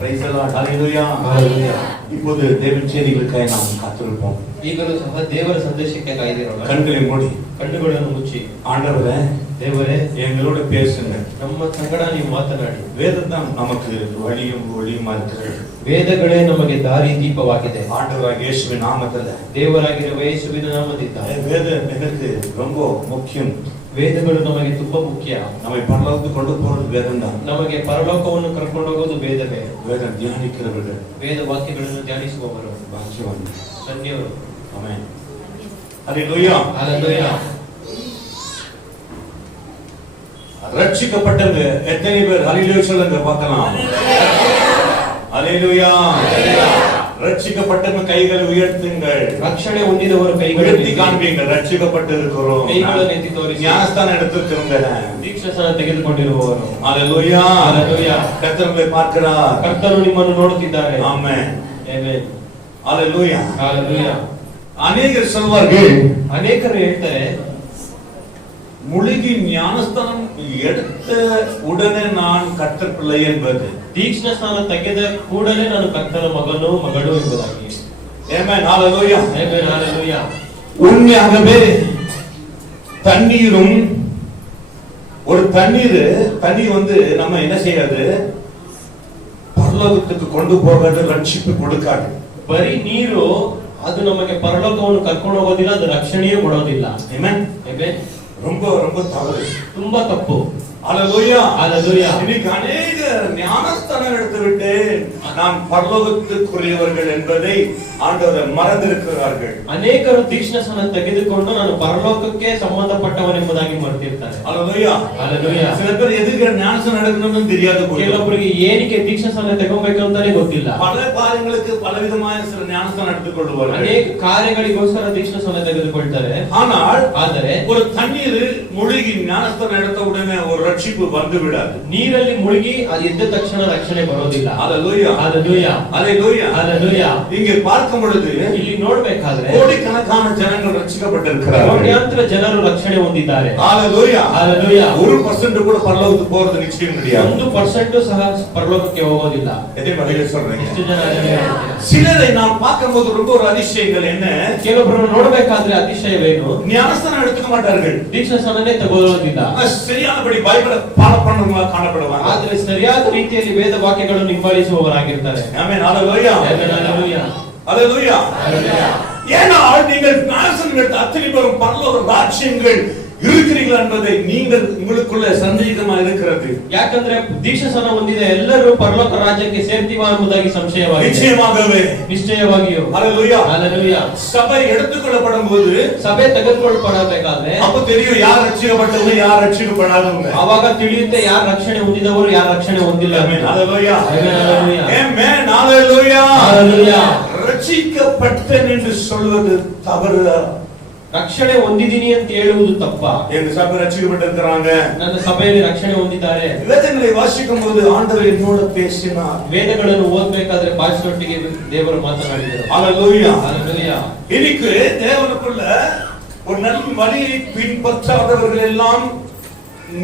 Praise the Lord. Hallelujah. Hallelujah. இப்போது தேவன் செய்திகளுக்காக நாம் காத்திருப்போம். ಈಗಲೂ ಸಹ ದೇವರ ಸಂದೇಶಕ್ಕೆ ಕಾಯ್ದಿರೋಣ. கண்களை மூடி ಕಣ್ಣುಗಳನ್ನು ಮುಚ್ಚಿ ஆண்டவரே ದೇವರೇ எங்களோட பேசுங்க. ನಮ್ಮ ಸಂಗಡ ನೀವು ಮಾತನಾಡಿ. வேதம் தான் நமக்கு வழியும் ஒளியுமா இருக்கிறது. ವೇದಗಳೇ ನಮಗೆ ದಾರಿ ದೀಪವಾಗಿದೆ. ஆண்டவராகிய இயேசுவின் நாமத்தில் ದೇವರಾಗಿರುವ ಯೇಸುವಿನ ನಾಮದಿಂದ வேதம் எனக்கு ரொம்ப முக்கியம். ವೇದಗಳು ನಮಗೆ ತುಂಬಾ ಮುಖ್ಯ. நம்மை பரலோகத்துக்கு கொண்டு போறது வேதம் தான். ನಮಗೆ ಪರಲೋಕವನ್ನು ಕರ್ಕೊಂಡು ಹೋಗೋದು ವೇದವೇ. வேதம் தியானிக்கிறவர்கள் ವೇದ ವಾಕ್ಯಗಳನ್ನು ಧ್ಯಾನಿಸುವವರು பாக்கியவான்கள். ಧನ್ಯರು. ஆமென். ஹalleluya. ஹalleluya. ரட்சிக்கப்பட்டவங்க எத்தனை பேர் ஹalleluya சொல்லுங்க பார்க்கலாம். ஹalleluya. ரட்சிக்கப்பட்டவங்க கைகளை உயர்த்துங்கள். ரட்சணை ಹೊಂದಿದವರು ಕೈಗಳನ್ನು உயர்த்தி காண்பீங்க. ரட்சிக்கப்பட்டிருக்கிறோம். ಕೈಗಳನ್ನು ಎತ್ತಿ ತೋರಿಸಿ. ஞானஸ்தானம் எடுத்துக்கிறவங்க. ದೀಕ್ಷಾಸ್ನಾನ ತೆಗೆದುಕೊಂಡಿರುವವರು. ஹalleluya. ஹalleluya. கர்த்தரை பார்க்கிறார். ಕರ್ತನು ನಿಮ್ಮನ್ನು ನೋಡುತ್ತಿದ್ದಾರೆ. ஆமென். ಆಮೆನ್. ஹalleluya. ஹalleluya. அநேகர் சொல்வார்கள், ಅನೇಕರು ಹೇಳ್ತಾರೆ, முழுகி ஞானஸ்தானம் எடுத்த உடனே நான் கர்த்தர் பிள்ளை என்பது. ದೀಕ್ಷಾ ಸ್ನಾನ ತೆಗೆದ ಕೂಡಲೇ ನಾನು ಕರ್ತನ ಮಗನು ಮಗಳು ಎಂಬುದಾಗಿ. ஆமென். ஹalleluya. ಆಮೆನ್. ஹalleluya. உண்மையாகவே தண்ணீரும் ஒரு தண்ணீர் வந்து நம்ம என்ன செய்யாது, பரலோகத்துக்கு கொண்டு போகாது, ரட்சிப்பு கொடுக்காது. ಬರೀ ನೀರು ಅದು ನಮಗೆ ಪರಲೋಕವನ್ನು ಕರ್ಕೊಂಡು ಹೋಗೋದಿಲ್ಲ, ಅದು ರಕ್ಷಣೆಯೂ ಕೊಡೋದಿಲ್ಲ. ஆமென். ಆಮೆನ್. ரொம்ப ரொம்ப தவறு. ತುಂಬಾ ತಪ್ಪು. ஹalleluya. ஹalleluya. இன்னைக்கு அநேக ஞானஸ்தானம் எடுத்துவிட்டு நான் பரலோகத்துக்குரியவர்கள் என்பதை ஆண்டவர் மறந்திருக்கிறார்கள். ಅನೇಕರು ದೀಕ್ಷಾ ಸ್ನಾನ ತೆಗೆದುಕೊಂಡು ನಾನು ಪರಲೋಕಕ್ಕೆ ಸಂಬಂಧಪಟ್ಟವನೆಂಬುದಾಗಿ ಮರೆತಿರ್ತಾರೆ. ஹalleluya. ஹalleluya. சில பேர் எதுக்கு ஞானஸ்தானம் எடுக்கணும்னு தெரியாது. ಕೆಲವೊಬ್ಬರಿಗೆ ಏನಕ್ಕೆ ದೀಕ್ಷಾ ಸ್ನಾನ ತಗೋಬೇಕು ಅಂತಾನೆ ಗೊತ್ತಿಲ್ಲ. பல காரியங்களுக்கு பலவிதமான சில ஞானஸ்தானம் எடுத்துக்கொள்வார்கள். ಅನೇಕ ಕಾರ್ಯಗಳಿಗೋಸ್ಕರ ದೀಕ್ಷಾ ಸ್ನಾನ ತೆಗೆದುಕೊಳ್ತಾರೆ. ಆದರೆ ஒரு தண்ணீர் முழுகி ஞானஸ்தானம் எடுத்த உடனே ஒரு ரட்சிப்பு வந்து விடாது. ನೀರಲ್ಲಿ ಮುಳುಗಿ ಅದು ಎದ್ದ ತಕ್ಷಣ ರಕ್ಷಣೆ ಬರೋದಿಲ್ಲ. ஹalleluya. ஹalleluya. ஹalleluya. ஹalleluya. இங்கே பார்க்கும் பொழுது ಇಲ್ಲಿ ನೋಡಬೇಕಾದ್ರೆ கோடிக்கணக்கான ஜனங்கள் ரட்சிக்கப்பட்டிருக்கிறார்கள். ಕೋಟ್ಯಾಂತರ ಜನರು ರಕ್ಷಣೆ ಹೊಂದಿದ್ದಾರೆ. ஹalleluya. ஹalleluya. 1% கூட பரலோகத்துக்கு போறது நிச்சயம் கிடையாது. 1% ಸಹ ಪರಲೋಕಕ್ಕೆ ಹೋಗೋದಿಲ್ಲ. எதை வகையில சொல்றீங்க? ಎಷ್ಟು ಜನ சிலரை நான் பார்க்கும்போது ரொம்ப ஒரு அதிசயங்கள் என்ன, ಕೆಲವೊಬ್ಬರನ್ನು ನೋಡಬೇಕಾದ್ರೆ ಅತಿಶಯವೇನು, ஞானஸ்தானம் எடுத்துக்க மாட்டார்கள். ದೀಕ್ಷಾ ಸ್ನಾನನೇ ತಗೊಳ್ಳೋದಿಲ್ಲ. சரியானபடி பைபிளை ஃபாலோ பண்ணுவவங்க காணப்படுவாங்க. ಆದರೆ ಸರಿಯಾದ ರೀತಿಯಲ್ಲಿ ವೇದ ವಾಕ್ಯಗಳನ್ನು ಹಿಂಬಾಲಿಸುವವರಾಗಿರ್ತಾರೆ. ஆமென். ஹalleluya. ஹalleluya. ஹalleluya. ஹalleluya. ஏன்னா நீங்கள் ஞானஸ்தானம் எடுத்த அத்தனை பேரும் பரலோக ராஜ்யங்கள் இருக்கிறீர்கள் என்பதை நீங்கள் உங்களுக்குள்ள சந்தேகமா இருக்கிறது. ಯಾಕಂದ್ರೆ ದೀಕ್ಷಾ ಸ್ನಾನ ಹೊಂದಿದ ಎಲ್ಲರೂ ಪರಲೋಕ ರಾಜ್ಯಕ್ಕೆ ಸೇರ್ತೀವಾ ಎಂಬುದಾಗಿ ಸಂಶಯವಾಗಿದೆ. நிச்சயமாகவே, ನಿಶ್ಚಯವಾಗಿಯೂ. ஹalleluya. ஹalleluya. சபை எடுத்துக்கொள்ளப்படும்போது ಸಭೆ ತೆಗೆದುಕೊಳ್ಳಬೇಕಾದ್ರೆ அப்ப தெரியும் யார் ரட்சிக்கப்பட்டவங்க யார் ரட்சிக்கப்படாதவங்க. ಆವಾಗ ತಿಳಿಯುತ್ತೆ ಯಾರು ರಕ್ಷಣೆ ಹೊಂದಿದವರು ಯಾರು ರಕ್ಷಣೆ ಹೊಂದಿಲ್ಲ. ஆமென். ஹalleluya. ஹalleluya. ஆமென். ஹalleluya. ஹalleluya. ரட்சிக்கப்பட்டேன் என்று சொல்வது தவறு. ರಕ್ಷಣೆ ಹೊಂದಿದ್ದೀನಿ ಅಂತ ಹೇಳುವುದು ತಪ್ಪ. எங்க சபை ரட்சிக்கப்பட்டிருக்கிறாங்க, ನನ್ನ ಸಭೆಯಲ್ಲಿ ರಕ್ಷಣೆ ಹೊಂದಿದ್ದಾರೆ. வேதங்களை வாசிக்கும் போது ஆண்டவர் என்னோட பேசினார். ವೇದಗಳನ್ನು ಓದಬೇಕಾದ್ರೆ ಪಾಸ್ಟರ್ಗೆ ದೇವರು ಮಾತನಾಡಿದರು. ஹalleluya. ஹalleluya. இன்னைக்கு தேவனுக்குள்ள ஒரு நல்ல வழியை பின்பற்றாதவர்கள் எல்லாம்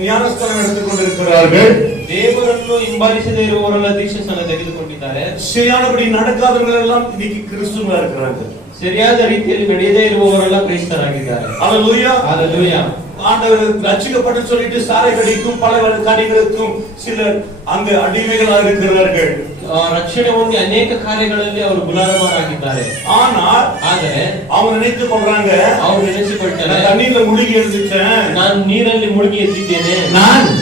ஞானஸ்தானம் எடுத்துக் கொண்டிருக்கிறார்கள். ದೇವರನ್ನು ಹಿಂಬಾಲಿಸದೇ ಇರುವವರೆಲ್ಲ ದೀಕ್ಷಾ ಸ್ನಾನ ತೆಗೆದುಕೊಂಡಿದ್ದಾರೆ. சரியானபடி நடக்காதவர்கள் எல்லாம் இன்னைக்கு கிறிஸ்துவா இருக்கிறாங்க. ಸರಿಯಾದ ರೀತಿಯಲ್ಲಿ ನಡೆಯದೇ ಇರುವವರೆಲ್ಲ ಕ್ರೈಸ್ತರಾಗಿದ್ದಾರೆ. ஹalleluya. ஹalleluya. ஆண்டவர் ரட்சிக்கப்பட்டு சொல்லிட்டு சாரை கடிக்கும் பல காரியங்களுக்கும் சிலர் அங்க அடிமைகளாக இருக்கிறார்கள். ರಕ್ಷಣೆ ಹೊಂದಿ ಅನೇಕ ಕಾರ್ಯಗಳಲ್ಲಿ ಅವರು ಗುಲಾಮರಾಗಿದ್ದಾರೆ. ಆದರೆ அவங்க நினைத்துக் கொள்றாங்க, ಅವರು ನೆನೆಸಿಕೊಳ್ತಾರೆ, தண்ணீர்ல முழுகி எழுந்துட்டேன், ನಾನು ನೀರಲ್ಲಿ ಮುಳುಗಿ ಎದ್ದಿದ್ದೇನೆ, ನಾನು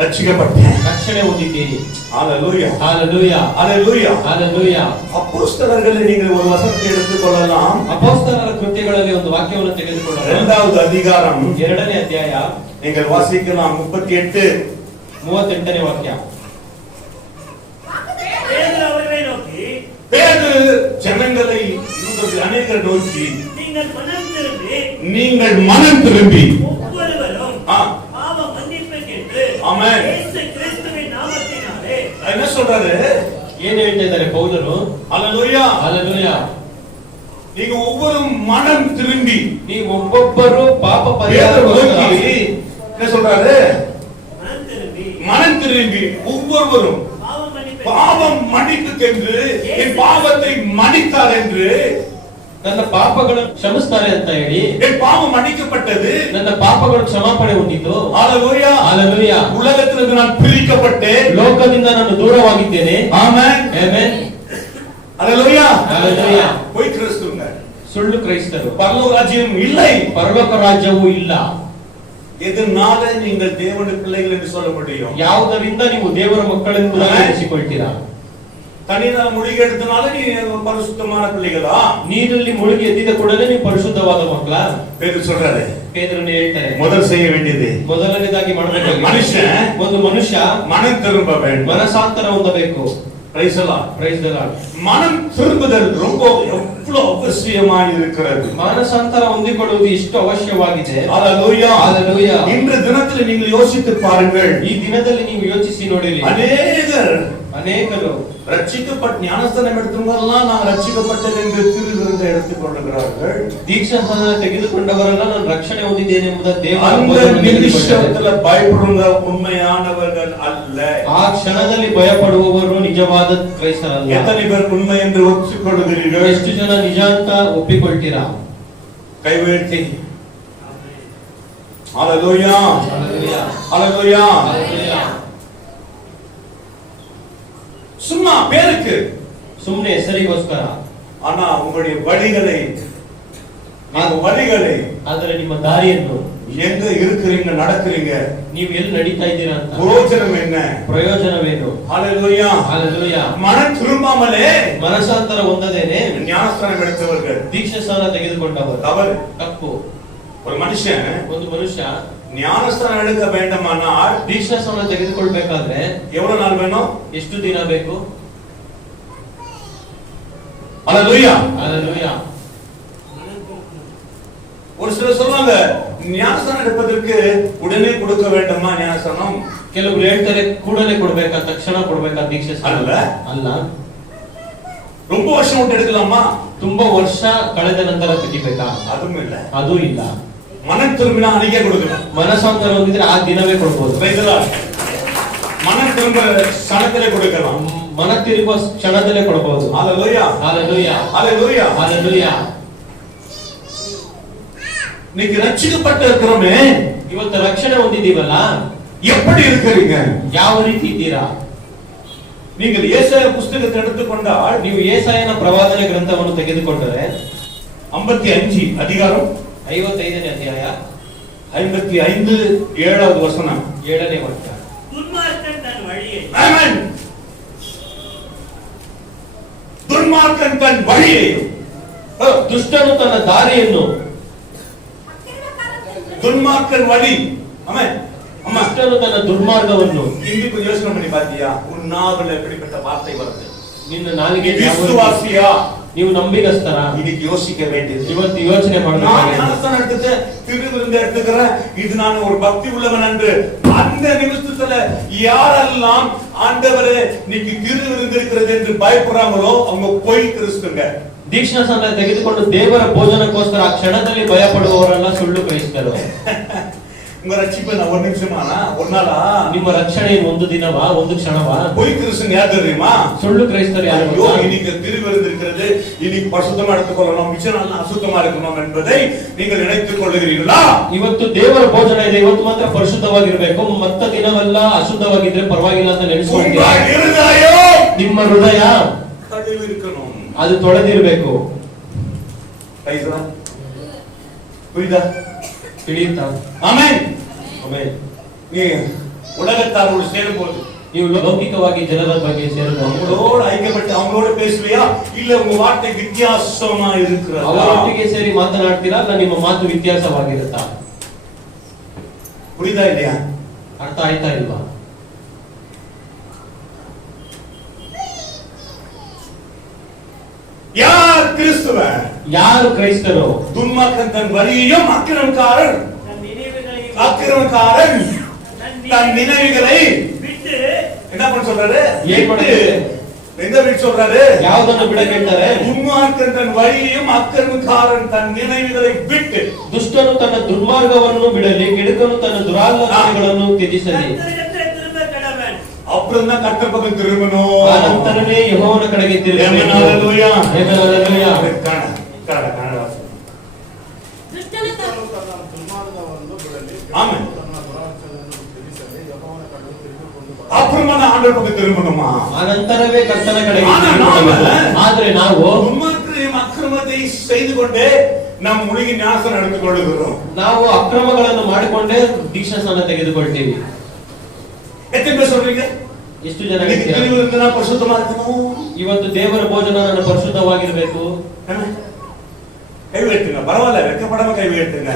ரட்சிக்கப்பட்டேன், ರಕ್ಷಣೆ ಹೊಂದಿದ್ದೇನೆ. ஹalleluya. ஹalleluya. ஹalleluya. ஹalleluya. அப்போஸ்தலர்களை நீங்கள் ஒரு வசனத்தை எடுத்துக் கொள்ளலாம். ಅಪೊಸ್ತಲರ ಕೃತ್ಯಗಳಲ್ಲಿ ಒಂದು ವಾಕ್ಯವನ್ನು ತೆಗೆದುಕೊಳ್ಳೋಣ. 2வது அதிகாரம் 2ನೇ ಅಧ್ಯಾಯ நீங்கள் வாசிக்கலாம். 38 38ನೇ ವಾಕ್ಯ. பேதுரு ஜனங்களை அநேகர் நோக்கி நீங்கள் மனம் திரும்பி ஒவ்வொருவரும் பாவ மன்னிப்புக்கென்று ஆமென் இயேசு கிறிஸ்துவின் நாமத்தினாலே என்ன சொல்றாரு? ಏನು ಹೇಳ್ತಾ ಇದ್ದಾರೆ ಪೌಲರು? ஹalleluya. ஹalleluya. நீங்க ஒவ்வொரு மனம் திரும்பி, ನೀವು ಒಬ್ಬೊಬ್ಬರು ಪಾಪ ಪರಿಹಾರ என்ன சொல்றாரு? மனம் திரும்பி மனம் திரும்பி ஒவ்வொருவரும் பாவ மன்னிப்பு பாவம் மன்னிப்புக்கென்று என் பாவத்தை மன்னித்தார் என்று, ನನ್ನ ಪಾಪಗಳನ್ನು ಕ್ಷಮಿಸ್ತಾರೆ ಅಂತ ಹೇಳಿ, என் பாவம் மன்னிக்கப்பட்டது, ನನ್ನ ಪಾಪಗಳು ಕ್ಷಮಾಪಣೆ ಹೊಂದಿದ್ದು, ஹalleluya, ஹalleluya, உலகத்திலிருந்து நான் பிரிக்கப்பட்டேன், ಲೋಕದಿಂದ ನಾನು ದೂರವಾಗಿದ್ದೇನೆ, ஆமென், ಆಮೆನ್, ஹalleluya, ஹalleluya. போய் கிறிஸ்துங்க, ಸುಳ್ಳು ಕ್ರೈಸ್ತರು, பரலோக ராஜ்யம் இல்லை. ಪರಲೋಕ ರಾಜ್ಯವೂ ಇಲ್ಲ. எதனால நீங்கள் தேவனுடைய பிள்ளைகள் என்று சொல்ல முடியும்? ಯಾವುದರಿಂದ ನೀವು ದೇವರ ಮಕ್ಕಳೆಂದು ಅನಿಸಿಕೊಳ್ತೀರಾ? தண்ணீர முழுகி எடுத்தனால நீ பரிசுத்தமான பிள்ளைகளா? ನೀರಲ್ಲಿ ಮುಳುಗಿ ಎದ್ದಿದ ಕೂಡಲೇ ನೀವು ಪರಿಶುದ್ಧವಾದ ಮಕ್ಕಳ? பேதுரு சொல்றாரு, ಪೇತ್ರನು ಹೇಳ್ತಾರೆ, முதல் செய்ய வேண்டியது ಮೊದಲನೇದಾಗಿ ಮಾಡಬೇಕಾಗಿ மனுஷன் ಒಂದು ಮನುಷ್ಯ மனம் திரும்ப வேண்டும். ಮನಸಾಂತರ ಹೊಂದಬೇಕು. Praise the lord. Praise the lord. மனம் திரும்புதல் ரொம்ப எவ்வளவு அவசியமாய் இருக்கிறது. ಮಾನಸಾಂತರ ಹೊಂದಿಕೊಳ್ಳುವುದು ಎಷ್ಟು ಅವಶ್ಯವಾಗಿದೆ. ஹalleluya, ஹalleluya. இன்று தினத்தில் நீங்கள் யோசித்து பாருங்கள். ಈ ದಿನದಲ್ಲಿ ನೀವು ಯೋಚಿಸಿ ನೋಡಿರಿ, ಅನೇಕರು ரட்சிக்கப்பட்ட ஞானஸ்தானம் எடுத்தவங்கெல்லாம் நான் ரட்சிக்கப்பட்டேன் என்று திருவிருந்தை எடுத்துக் கொள்கிறார்கள். ದೀಕ್ಷಾಸ್ನಾನ ತೆಗೆದುಕೊಂಡವರೆಲ್ಲ ನಾನು ರಕ್ಷಣೆ ಹೊಂದಿದ್ದೇನೆ ಎಂಬುದ ದೇವರ அந்த ಬೋಧನೆಯನ್ನು நிமிஷத்துல பயப்படுங்க உண்மையானவர்கள் அல்ல. ಆ ಕ್ಷಣದಲ್ಲಿ ಭಯಪಡುವವರು ನಿಜವಾದ ಕ್ರೈಸ್ತರಲ್ಲ. எத்தனை பேர் உண்மை என்று ஒப்புக்கொள்கிறீர்கள்? ಎಷ್ಟು ಜನ ನಿಜ ಅಂತ ಒಪ್ಪಿಕೊಳ್ತೀರಾ? கை உயர்த்தி ஹalleluya, ஹalleluya, ஹalleluya. ஹalleluya. சும்மா பேருக்கு, ಸುಮ್ಮನೆ ಹೆಸರಿಗೋಸ್ಕರ, ஆனா உங்களுடைய வழிகளை, வழிகளை ಆದರೆ ನಿಮ್ಮ ದಾರಿಯನ್ನು, எங்க இருக்கிறீங்க, நடக்கிறீங்க, ನೀವು ಎಲ್ಲಿ ನಡೀತಾ ಇದ್ದೀರಾ ಅಂತ பிரயோஜனம் என்ன? ಪ್ರಯೋಜನವೇನು? ஹalleluya, ஹalleluya. மனம் திரும்பாமலே ಮನಸಾಂತರ ಹೊಂದದೇನೆ ஞானஸ்தானம் எடுத்தவர்கள் ದೀಕ್ಷಾಸ್ನಾನ ತೆಗೆದುಕೊಂಡವರು தவறு. ತಪ್ಪು. ஒரு மனுஷன் ಒಂದು ಮನುಷ್ಯ ஞானஸ்தானம் எடுக்க வேண்டுமானால் ದೀಕ್ಷಾಸ್ನಾನ ತೆಗೆದುಕೊಳ್ಬೇಕಾದ್ರೆ எவ்வளவு நாள் வேணும்? ಎಷ್ಟು ದಿನ ಬೇಕು? ஹalleluya, ஹalleluya. ஒரு சிலர் சொல்றாங்க ஞானஸ்தானம் எடுப்பதற்கு உடனே கொடுக்க வேண்டுமா ஞானஸ்தானம்? ಕೆಲವರು ಹೇಳ್ತಾರೆ ಕೂಡಲೇ ಕೊಡ್ಬೇಕಾ, ತಕ್ಷಣ ಕೊಡ್ಬೇಕಾ ದೀಕ್ಷಾಸ್ನಾನ? ಅಲ್ಲ. ಅಲ್ಲ. ரொம்ப வருஷம் விட்டு எடுக்கலாமா? ತುಂಬಾ ವರ್ಷ ಕಳೆದ ನಂತರ ತೆಗಿಬೇಕಾ? அதுவும் இல்ல. ಅದು ಇಲ್ಲ. மனம் திரும்பினா அன்னைக்கே கொடுக்கலாம். ಮನಸಾಂತರ ಹೊಂದಿದ್ರೆ ಆ ದಿನವೇ ಕೊಡ್ಬೋದು. Praise the Lord. மனம் திரும்ப ಕ್ಷಣದಲ್ಲೇ கொடுக்கலாம். ಮನ ತಿರುಗುವ ಕ್ಷಣದಲ್ಲೇ ಕೊಡಬಹುದು. ஹalleluya, ஹalleluya, ஹalleluya, ஹalleluya. நீங்க ரட்சிக்கப்பட்டு இருக்கிறோமே, ಇವತ್ತು ರಕ್ಷಣೆ ಹೊಂದಿದೀವಲ್ಲ, எப்படி இருக்கிறீங்க? ಯಾವ ರೀತಿ ಇದ್ದೀರಾ? நீங்கள் ஏசாயா புத்தகத்தை எடுத்துக்கொண்டால், ನೀವು ಯೆಶಾಯನ ಪ್ರವಾದನೆ ಗ್ರಂಥವನ್ನು ತೆಗೆದುಕೊಂಡರೆ 55 அதிகாரம் 55ನೇ ಅಧ್ಯಾಯ 55 7வது வசனம். 7ನೇ ವಾಕ್ಯ. துன்மார்க்கன் தன் வழியை, ஆமென். துன்மார்க்கன் தன் வழியை, ದುಷ್ಟನು ತನ್ನ ದಾರಿಯನ್ನು, துன்மார்க்கன் வழி, ஆமென். அம்மா, ದುಷ್ಟನು ತನ್ನ ದುರ್ಮಾರ್ಗವನ್ನು. இன்னைக்கு யோசனை பண்ணி பாத்தியா? உன் நாவில் எப்படிப்பட்ட வார்த்தை வருது? ನಿನ್ನ ನಾಲಿಗೆ விசுவாசியா? ನೀವು ನಂಬಿಗಸ್ತರ? இன்னைக்கு யோசிக்க வேண்டியது. ಇವತ್ತು ಯೋಚನೆ நான் ಮಾಡಬೇಕು. ஞானஸ்தானம் எடுத்துட்டு திருவிருந்து எடுத்துக்கிறேன், இது நான் ஒரு பக்தி உள்ளவன் என்று அந்த நிமிஷத்துல யாரெல்லாம் ஆண்டவரே இன்னைக்கு திருவிருந்து இருக்கிறது என்று பயப்படுறாங்களோ அவங்க போய் கிறிஸ்துங்க. ದೀಕ್ಷಾಸ್ನಾನ ತೆಗೆದುಕೊಂಡು ದೇವರ ಭೋಜನಕ್ಕೋಸ್ಕರ ಆ ಕ್ಷಣದಲ್ಲಿ ಭಯ ಪಡುವವರೆಲ್ಲ ಸುಳ್ಳು ಕ್ರೈಸ್ತರು. உங்க ரட்சிப்பு நான் ஒரு நிமிஷமானா ஒரு நாளா? ನಿಮ್ಮ ರಕ್ಷಣೆ ಒಂದು ದಿನವಾ, ಒಂದು ಕ್ಷಣವಾ? போய் கிறிஸ்துங்க யார் தெரியுமா? ಸುಳ್ಳು ಕ್ರೈಸ್ತರು ಯಾರು? ஐயோ இன்னைக்கு திருவிருந்து இருக்கிறது, இன்னைக்கு பரிசுத்தமா எடுத்துக்கொள்ளணும், மிச்ச நாள் அசுத்தமா இருக்கணும் என்பதை நீங்கள் நினைத்துக் கொள்ளுகிறீர்களா? ಇವತ್ತು ದೇವರ ಭೋಜನ ಇದೆ, ಇವತ್ತು ಮಾತ್ರ ಪರಿಶುದ್ಧವಾಗಿರ್ಬೇಕು, ಮತ್ತ ದಿನವೆಲ್ಲ ಅಶುದ್ಧವಾಗಿದ್ರೆ ಪರವಾಗಿಲ್ಲ ಅಂತ ನೆನೆಸ್ಕೊಳ್ತೀರಾ? ನಿಮ್ಮ ಹೃದಯ கழுவி இருக்கணும், ಅದು ತೊಳೆದಿರ್ಬೇಕು. புரியுதா? ತಿಳಿಯುತ್ತಾ? ஆமென். ಆಮೆನ್. நீ உலகத்தாரோடு சேரும்போது ನೀವು ಲೌಕಿಕವಾಗಿ ಜನರ ಬಗ್ಗೆ ಸೇರಿದ அவங்களோட ஐக்கியப்பட்டு அவங்களோட பேசுவியா, இல்ல உங்க வார்த்தை வித்தியாசமா இருக்கிறதா? ಅವರೊಟ್ಟಿಗೆ ಸೇರಿ ಮಾತನಾಡ್ತೀರಾ, ಅಲ್ಲ ನಿಮ್ಮ ಮಾತು ವ್ಯತ್ಯಾಸವಾಗಿರುತ್ತಾ? புரியுதா இல்லையா? ಅರ್ಥ ಆಯ್ತಾ ಇಲ್ವಾ? யார் கிறிஸ்துவன்? ಯಾರು ಕ್ರೈಸ್ತರು? துன்மார்க்கன் தன் வழியையும் அக்கிரமக்காரன் தன் நினைவுகளையும் அக்கிரமக்காரன் தன் நினைவுகளை விட்டு என்ன பண்ண சொல்றாரு? ஏன் பண்ண? எந்த வீட்டு சொல்றாரு? ಯಾವುದನ್ನು ಬಿಡಕ್ಕೆ ಹೇಳ್ತಾರೆ? துன்மார்க்கன் தன் வழியையும் அக்கிரமக்காரன் தன் நினைவுகளை விட்டு. ದುಷ್ಟನು ತನ್ನ ದುರ್ಮಾರ್ಗವನ್ನು ಬಿಡಲಿ, ಕೆಡುಕನು ತನ್ನ ದುರಾಲೋಚನೆಗಳನ್ನು ತ್ಯಜಿಸಲಿ. கர்த்தரிடத்தில் திரும்ப கடவன். அப்புறம் தான் கர்த்தர் பக்கம் திரும்பணும். ಆ ನಂತರನೇ ಯೆಹೋವನ ಕಡೆಗೆ ತಿರುಗಬೇಕು. ஹalleluya. ಹalleluya. ಕಾಣ ವಾಸ. ದುಷ್ಟನ ದುರ್ಮಾರ್ಗವನ್ನು ಬಿಡಲಿ. ಆಮೆನ್. ತನ್ನ ದುರಾಚಾರವನ್ನು ತ್ಯಜಿಸಲಿ. ಯೆಹೋವನ ಕಡೆಗೆ ತಿರುಗಿಕೊಂಡು ಬಾ. அப்புறமா நான் ஆண்டவர் பக்கம் திரும்பணுமா? ಆ ನಂತರವೇ ಕರ್ತನ ಕಡೆಗೆ ಆದ್ರೆ ತಿರುಗಬೇಕು. ಆದ್ರೆ ನಾವು துன்மார்க்கரையும் அக்கிரமத்தை செய்து கொண்டே நாம் முழுகி ஞானஸ்நானம் எடுத்துக் கொள்ளுகிறோம். ನಾವು ಅಕ್ರಮಗಳನ್ನು ಮಾಡಿಕೊಂಡೇ ದೀಕ್ಷಾ ಸ್ನಾನ ತೆಗೆದುಕೊಳ್ತೀವಿ. எத்தனை பேர் சொல்றீங்க? ಎಷ್ಟು ಜನ எனக்கு ಹೇಳ್ತೀರಾ? தெளிவு இருந்து நான் பரிசுத்தமா இருக்கணும். ಇವತ್ತು ದೇವರ ಭೋಜನ ನನ್ನ ಪರಿಶುದ್ಧವಾಗಿರಬೇಕು. கை வைத்துங்க, பரவாயில்ல, வெக்கப்படாம கை வைத்துங்க.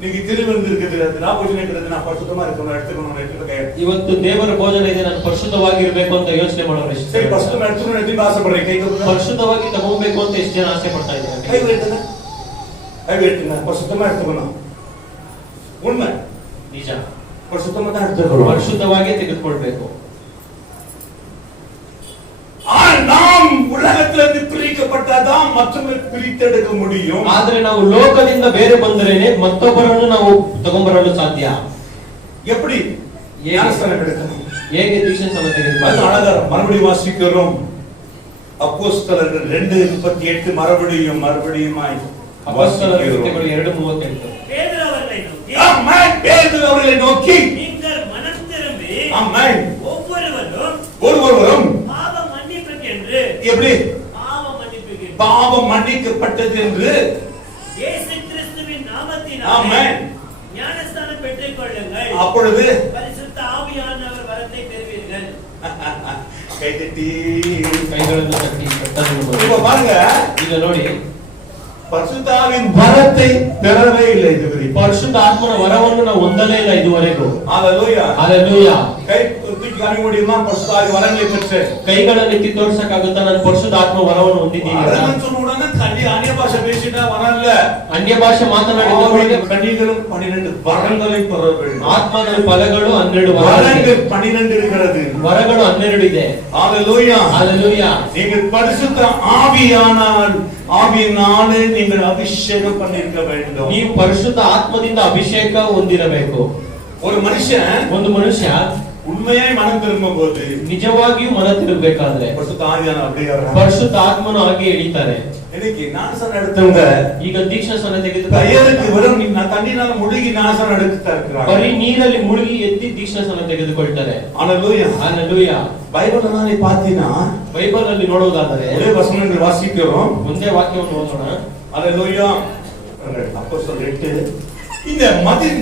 நீங்க தெளிவு இருந்திருக்குது, நான் பூஜை இருக்கிறது, நான் பரிசுத்தமா இருக்கணும், எடுத்துக்கணும், எடுத்துக்க கை. ಇವತ್ತು ದೇವರ ಭೋಜನ ಇದೆ, ನಾನು ಪರಿಶುದ್ಧವಾಗಿರ್ಬೇಕು ಅಂತ ಯೋಚನೆ ಮಾಡೋರು ಎಷ್ಟು சரி, ಜನ? பரிசுத்தமா எடுத்துக்கணும், எடுத்துக்க ஆசைப்படுறேன். கை கொடுங்க. ಪರಿಶುದ್ಧವಾಗಿ ತಗೋಬೇಕು ಅಂತ ಎಷ್ಟು ಜನ ಆಸೆ ಪಡ್ತಾ கை ಇದ್ದಾರೆ? வைத்துங்க, கை வைத்துங்க, பரிசுத்தமா எடுத்துக்கணும். உண்மை, ನಿಜ, பரிசுத்தமா தான் எடுத்துக்கணும். ಪರಿಶುದ್ಧವಾಗಿ ತೆಗೆದುಕೊಳ್ಬೇಕು. நாம் உலகத்திலிருந்து பிரிக்கப்பட்டாதான் மற்றவங்களை பிரித்தெடுக்க முடியும். ಆದ್ರೆ ನಾವು ಲೋಕದಿಂದ ಬೇರೆ ಬಂದರೇನೆ ಮತ್ತೊಬ್ಬರನ್ನು ನಾವು ತಗೊಂಬರಲು ಸಾಧ್ಯ. எப்படி ஞானஸ்நானம் எடுக்கணும்? ಹೇಗೆ ದೀಕ್ಷಾ ಸ್ನಾನ அது ತೆಗೆದುಕೊಳ್ಳೋದು? அழகா மறுபடியும் வாசிக்கிறோம். அப்போஸ்தலர்கள் 2:38 மறுபடியுமாய் ಅಪೊಸ್ತಲರ ಕೃತ್ಯಗಳು 2:38. பேதுரு அவர்களை நோக்கி, ஆமென். பேதுரு அவர்களை நோக்கி, நீங்கள் மனம் திரும்பி ஆமென், ஒவ்வொருவரும் ஒருவரும் பாவ மன்னிப்புக்கென்று எப்படி பாவ மன்னிப்புக்கென்று பாவம் மன்னிக்கப்பட்டது என்று இயேசு கிறிஸ்துவின் நாமத்தினாலே ஆமென். ஞானஸ்நானம் பெற்றுக் கொள்ளுங்கள். அப்பொழுது பரிசுத்த ஆவியானவர் வரத்தை பெறுவீர்கள். கைதட்டி ಕೈಗಳನ್ನು ತಟ್ಟಿ ಕರ್ತನನ್ನು இப்ப பாருங்க, ಈಗ ನೋಡಿ, பரிசுத்தாவின் வரத்தை பெறவே இல்லை இதுவரை. ಪರಿಶುದ್ಧ ಆತ್ಮನ ವರವನ್ನು ನಾವು ಹೊಂದಲೇ ಇಲ್ಲ ಇದುವರೆಗೂ. ஹalleluya. ಹalleluya. கை தூக்கி காமி முடியுமா? பரிசுத்தாவின் வரங்களை பெற்று ಕೈಗಳನ್ನು ಎತ್ತಿ ತೋರ್ಸಕ್ಕಾಗುತ್ತಾ? ನಾನು ಪರಿಶುದ್ಧ ಆತ್ಮ ವರವನ್ನು ಹೊಂದಿದ್ದೀನಿ. வரன்னு சொன்ன உடனே அந்நிய பாஷை பேசிட்டா வரல. ಅನ್ಯ ಭಾಷೆ ಮಾತನಾಡಿದ ಕೂಡಲೇ கனிகளும் 12 வரங்களை பெற வேண்டும். ಆತ್ಮದ ಫಲಗಳು 12 வரங்கள் 12 இருக்கிறது. ವರಗಳು 12 ಇದೆ. ஹalleluya. ಹalleluya. நீங்கள் பரிசுத்த ஆவியினாலே நீங்கள் அபிஷேகம் பண்ணிருக்க வேண்டும். ನೀವು ಪರಿಶುದ್ಧ ಆತ್ಮದಿಂದ ಅಭಿಷೇಕ ಹೊಂದಿರಬೇಕು. ஒரு மனுஷன் ಒಂದು ಮನುಷ್ಯ உண்மையாய் மனம் திரும்பும் போது ನಿಜವಾಗಿಯೂ ಮನ ತಿರುಗಬೇಕಾದ್ರೆ பரிசுத்த ஆவியான அப்படியே வர்றாங்க. ಪರಿಶುದ್ಧ ಆತ್ಮನು ಹಾಗೆ ಎಳಿತಾರೆ. இன்னைக்கு ஞானஸ்நானம் எடுத்தவங்க ಈಗ ದೀಕ್ಷಾ ಸ್ನಾನ ತೆಗೆದು கையெழுத்து வெறும் தண்ணினால முழுகி ஞானஸ்நானம் எடுத்துட்டா இருக்கிறாங்க. ಬರೀ ನೀರಲ್ಲಿ ಮುಳುಗಿ ಎತ್ತಿ ದೀಕ್ಷಾ ಸ್ನಾನ ತೆಗೆದುಕೊಳ್ತಾರೆ. ஹalleluya. ಹalleluya. பைபிள்ல நீ பாத்தீனா ಬೈಬಲ್ ಅಲ್ಲಿ ನೋಡುವುದಾದರೆ ஒரே வசனங்கள் வாசிக்கிறோம். ಮುಂದೆ ವಾಕ್ಯವನ್ನು ಓದೋಣ. ஹalleluya. அப்போஸ்தலர் 8 இந்த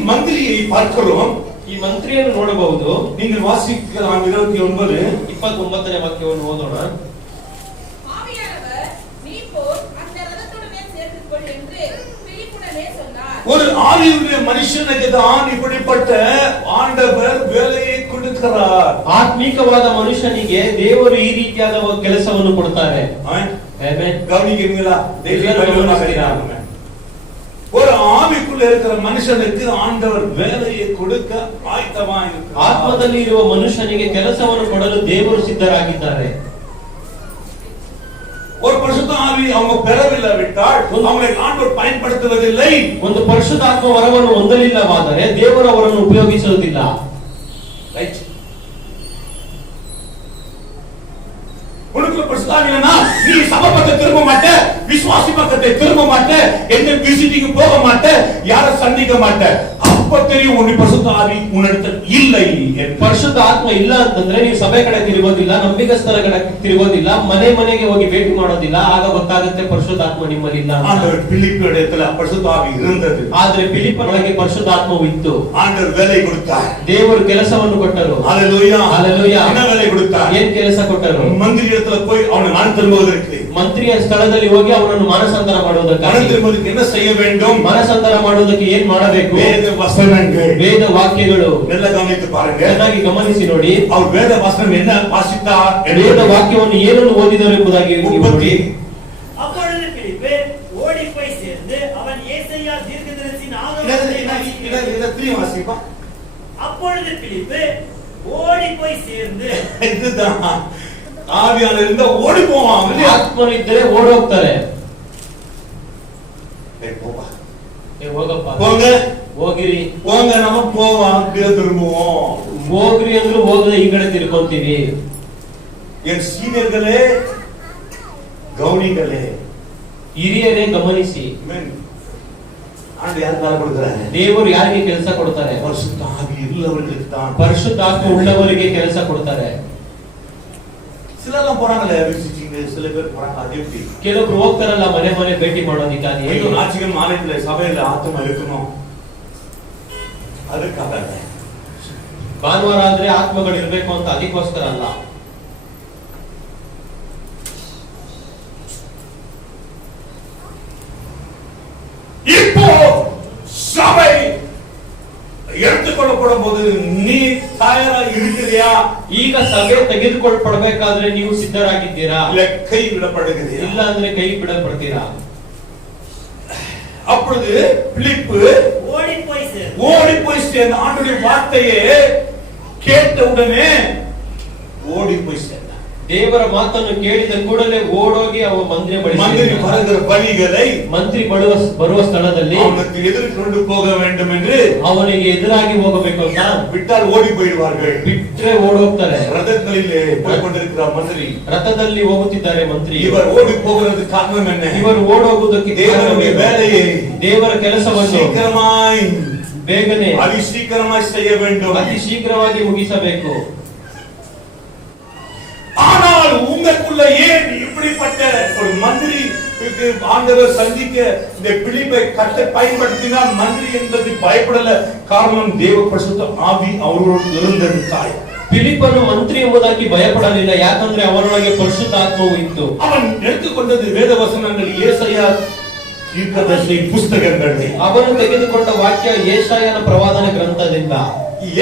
மந்திரியை பார்க்கிறோம். ಈ ಮಂತ್ರಿಯನ್ನು ನೋಡಬಹುದು. நீங்கள் வாசிக்கலாம் 29. 29ನೇ ವಾಕ್ಯವನ್ನು ಓದೋಣ. ஆவியானவர் நீ போய் அந்த ரதத்துடனே சேர்ந்து கொள் என்று பிலிப்புடனே சொன்னார். ஒரு ஆவியுள்ள மனுஷனுக்கு தான் இப்படிப்பட்ட ஆண்டவர் வேலையை கொடுக்கிறார். ಆತ್ಮಿಕವಾದ ಮನುಷ್ಯನಿಗೆ ದೇವರು ಈ ರೀತಿಯಾದ ಕೆಲಸವನ್ನು ಕೊಡ್ತಾರೆ. ಆಮೆನ್. கவனிக்கிறீங்களா? ஒரு ஆவிக்குள்ள இருக்கிற மனுஷனுக்கு ஆண்டவர் வேலையை கொடுக்க ஆயத்தமா இருக்கிறார். ಆತ್ಮದಲ್ಲಿ ಇರುವ ಮನುಷ್ಯನಿಗೆ ಕೆಲಸವನ್ನು ಕೊಡಲು ದೇವರು ಸಿದ್ಧರಾಗಿದ್ದಾರೆ. ஒரு பரிசுத்த ஆவி அவங்க பெறவில்லை விட்டால் அவங்களை ஆண்டவர் பயன்படுத்துவதில்லை. ಒಂದು ಪರಿಶುದ್ಧಾತ್ಮ ವರವನ್ನು ಹೊಂದಲಿಲ್ಲವಾದರೆ ದೇವರು ಅವರನ್ನು ಉಪಯೋಗಿಸುವುದಿಲ್ಲ. ரைட். உனக்கு பரிசுத்த ஆவி இல்லனா நீ சபை பக்கத்தை திரும்ப மாட்ட, விசுவாசி பக்கத்தை திரும்ப மாட்ட, எந்த விசிட்டிங் போக மாட்ட, யாரை சந்திக்க மாட்ட. அப்ப தெரியும் உன் பரிசுத்த ஆவி உன்னிடத்தில் இல்லை என்று. ಪರಿಶುದ್ಧ ಆತ್ಮ ಇಲ್ಲ ಅಂತಂದ್ರೆ ನೀವು ಸಭೆ ಕಡೆ ತಿರುಗೋದಿಲ್ಲ, ನಂಬಿಕಸ್ಥರ ಕಡೆ ತಿರುಗೋದಿಲ್ಲ, ಮನೆ ಮನೆಗೆ ಹೋಗಿ ಭೇಟಿ ಮಾಡೋದಿಲ್ಲ. ಆಗ ಗೊತ್ತಾಗುತ್ತೆ ಪರಿಶುದ್ಧ ಆತ್ಮ ನಿಮ್ಮಲ್ಲಿ ಇಲ್ಲ ಅಂತ. ஆண்டவர் பிலிப்பு இடத்துல பரிசுத்த ஆவி இருந்தது. ಆದ್ರೆ ಫಿಲಿಪ್ಪನೊಳಗೆ ಪರಿಶುದ್ಧ ಆತ್ಮವು ಇತ್ತು. ஆண்டவர் வேலை கொடுத்தார். ದೇವರು ಕೆಲಸವನ್ನು ಕೊಟ್ಟರು. ஹalleluya. ஹalleluya. என்ன வேலை கொடுத்தார்? ಏನ್ ಕೆಲಸ ಕೊಟ್ಟರು? மந்திரி இடத்துல போய் அவனை நான் திரும்புவதற்கு, ಮಂತ್ರಿಯ ಸ್ಥಳದಲ್ಲಿ ಹೋಗಿ ಅವನನ್ನು ಮಾನಸಾಂತರ மனம் ಮಾಡುವುದಕ್ಕಾಗಿ, திரும்புவதற்கு என்ன செய்ய வேண்டும்? ಮಾನಸಾಂತರ ಮಾಡುವುದಕ್ಕೆ ಏನ್ ಮಾಡಬೇಕು? வேத வசனங்கள். ವೇದ ವಾಕ್ಯಗಳು. நல்லா கவனித்து பாருங்க. ಚೆನ್ನಾಗಿ ಗಮನಿಸಿ ನೋಡಿ. அவர் வேத வசனம் என்ன வாசித்தார்? ವೇದ ವಾಕ್ಯವನ್ನು ಏನನ್ನು ಓದಿದರು ಎಂಬುದಾಗಿ ನೀವು ನೋಡಿ. அப்பொழுது பிலிப்பு ஓடி போய் சேர்ந்து அவன் ஏசாயா தீர்க்கதரிசியின் வாசிப்பா. அப்பொழுது பிலிப்பு ஓடி போய் சேர்ந்து இதுதான் ஆவியான இருந்தா ஓடி போவான். ಆತ್ಮನು ಇದ್ದರೆ ಓಡೋಗ್ತಾರೆ. போப்பா, ಹೋಗಪ್ಪ, போங்க ಹೋಗಿರಿ, போங்க, நம்ம போவோம், அப்படியே திரும்புவோம். ಹೋಗ್ರಿ ಅಂದ್ರು ಹೋಗದೆ ಈ ಕಡೆ ತಿರ್ಕೊಂತೀವಿ. என் சீனியர்களே கவனிங்களே, ಹಿರಿಯರೇ ಗಮನಿಸಿ. ஆண்டு யார் கால கொடுக்கிறாங்க? ದೇವರು ಯಾರಿಗೆ ಕೆಲಸ ಕೊಡ್ತಾರೆ? பரிசுத்த ஆவி உள்ளவர்களுக்கு தான். ಪರಿಶುದ್ಧಾತ್ಮ ಉಳ್ಳವರಿಗೆ ಕೆಲಸ ಕೊಡ್ತಾರೆ. சிலர்லாம் போறாங்களே விசிட்டிங், சில பேர் போறாங்க. அது எப்படி? ಕೆಲವರು ಹೋಗ್ತಾರಲ್ಲ ಮನೆ ಮನೆ ಭೇಟಿ ಮಾಡೋದಿಕ್ಕಾಗಿ. ஐயோ ஞாயிற்றுக்கிழமை மாலையில சபையில ஆத்மா இருக்கணும், ಅದಕ್ಕಾಗ. ಭಾನುವಾರ ಆದ್ರೆ ಆತ್ಮಗಳು ಇರ್ಬೇಕು ಅಂತ ಅದಕ್ಕೋಸ್ಕರ ಅಲ್ಲ. இப்போ சபை எடுத்துக்கொள்ளப்படும் போது நீ தயாரா இருக்கிறியா? ಈಗ ಸಭೆ ತೆಗೆದುಕೊಳ್ಳಬೇಕಾದ್ರೆ ನೀವು ಸಿದ್ಧರಾಗಿದ್ದೀರಾ? இல்ல கை விடப்படுகிறீயா? ಇಲ್ಲ ಅಂದ್ರೆ ಕೈ ಬಿಡಲ್ಪಡ್ತೀರಾ? அப்பொழுது பிலிப்பு ஓடி போய் சேர்ந்த ஆண்டுடைய வார்த்தையே கேட்ட உடனே ஓடி போய் சேர்ந்தான். ದೇವರ ಮಾತನ್ನು ಕೇಳಿದ ಕೂಡಲೇ ಓಡೋಗಿ ಅವ ಮಂತ್ರಿ வருகிற பலிகளை ಮಂತ್ರಿ ಬರುವ ಸ್ಥಳದಲ್ಲಿ அவனுக்கு எதிர்கொண்டு போக வேண்டும் என்று ಅವನಿಗೆ ಎದುರಾಗಿ ಹೋಗಬೇಕು ಅಂತ விட்டால் ஓடி போயிடுவார்கள். ಬಿಟ್ರೆ ಓಡೋಗ್ತಾರೆ. ரதங்களிலே போய் கொண்டிருக்கிற மந்திரி ರಥದಲ್ಲಿ ಹೋಗುತ್ತಿದ್ದಾರೆ ಮಂತ್ರಿ. இவர் ஓடி போகிறது காரணம் என்ன? ಇವರು ಓಡೋಗುವುದಕ್ಕೆ தேவனுடைய வேலையை, ದೇವರ ಕೆಲಸವನ್ನು சீக்கிரமாய் ಬೇಗನೆ அதி சீக்கிரமாய் செய்ய வேண்டும், ಅತಿ ಶೀಘ್ರವಾಗಿ ಮುಗಿಸಬೇಕು. ஆனால் உங்களுக்குள்ள ஏன் இப்படிப்பட்ட ஒரு மந்திரி ஆண்டவர் சந்திக்க இந்த பிலிப்பை பயன்படுத்தினார்? மந்திரி என்பது பயப்படல, காரணம் தேவ பரிசுத்த ஆவி அவரோடு இருந்தது. தாய் ಫಿಲಿಪ್ಪನು ಮಂತ್ರಿ ಎಂಬುದಾಗಿ ಭಯಪಡಲಿಲ್ಲ, ಯಾಕಂದ್ರೆ ಅವನೊಳಗೆ ಪರಿಶುದ್ಧಾತ್ಮವು ಇತ್ತು. அவன் எடுத்துக்கொண்டது வேத வசனங்கள், ஏசாயா தீர்க்கதரிசி புத்தகங்கள். ಅವನು ತೆಗೆದುಕೊಂಡ ವಾಕ್ಯ ಯೆಶಾಯನ ಪ್ರವಾದನ ಗ್ರಂಥದಿಂದ.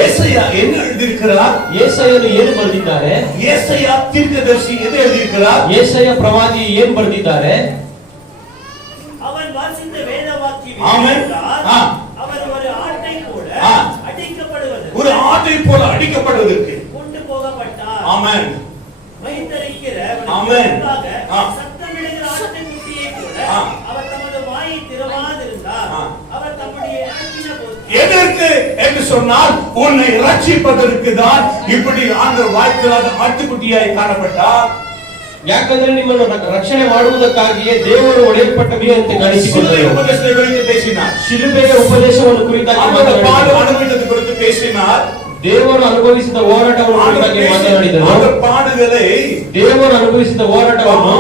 ஏசாயா என்ன எழுதியிருக்கிறார்? ಯೆಶಾಯನು ಏನು ಬರೆದಿದ್ದಾರೆ? ஏசாயா தீர்க்கதரிசி எதை எழுதியிருக்கிறார்? ಯೆಶಾಯ ಪ್ರವಾದಿ ಏನು ಬರೆದಿದ್ದಾರೆ? அவன் வாசித்த வேத வாக்கியம் ஆமென். அவர் ஒரு ஆட்டை போல அடிக்கப்படுவதற்கு, ஒரு ஆட்டை போல அடிக்கப்படுவதற்கு கொண்டு போகப்பட்டார். ஆமென். வைத்தறிக்கிற ஆமென். சத்தமிடுகிற ஆட்டுக்குட்டியை போல அவர் தமது வாயை திறவாதிருந்தார். அவர் தம்முடைய எதற்கு என்று சொன்னால் உன்னை ரட்சிப்பதற்கு தான் இப்படி ஆண்டவர் வாய்க்கலாத ஆட்டுக்குட்டியாய் காணப்பட்டார். ಯಾಕಂದ್ರೆ ನಿಮ್ಮನ್ನು ರಕ್ಷಣೆ ಮಾಡುವುದಕ್ಕಾಗಿಯೇ ದೇವರು ಒಡೆಯಲ್ಪಟ್ಟವೇ ಅಂತ ಕಾಣಿಸಿಕೊಂಡರು. உபதேசத்தை குறித்து பேசினார். ಶಿಲುಬೆಯ ಉಪದೇಶವನ್ನು ಕುರಿತಾಗಿ ಮಾತನಾಡಿದರು. அனுபவத்தை குறித்து பேசினார். ದೇವರು ಅನುಭವಿಸಿದ ಹೋರಾಟವನ್ನು ಕುರಿತಾಗಿ ಮಾತನಾಡಿದರು. ಪಾಡುகளை ದೇವರು ಅನುಭವಿಸಿದ ಹೋರಾಟವನ್ನು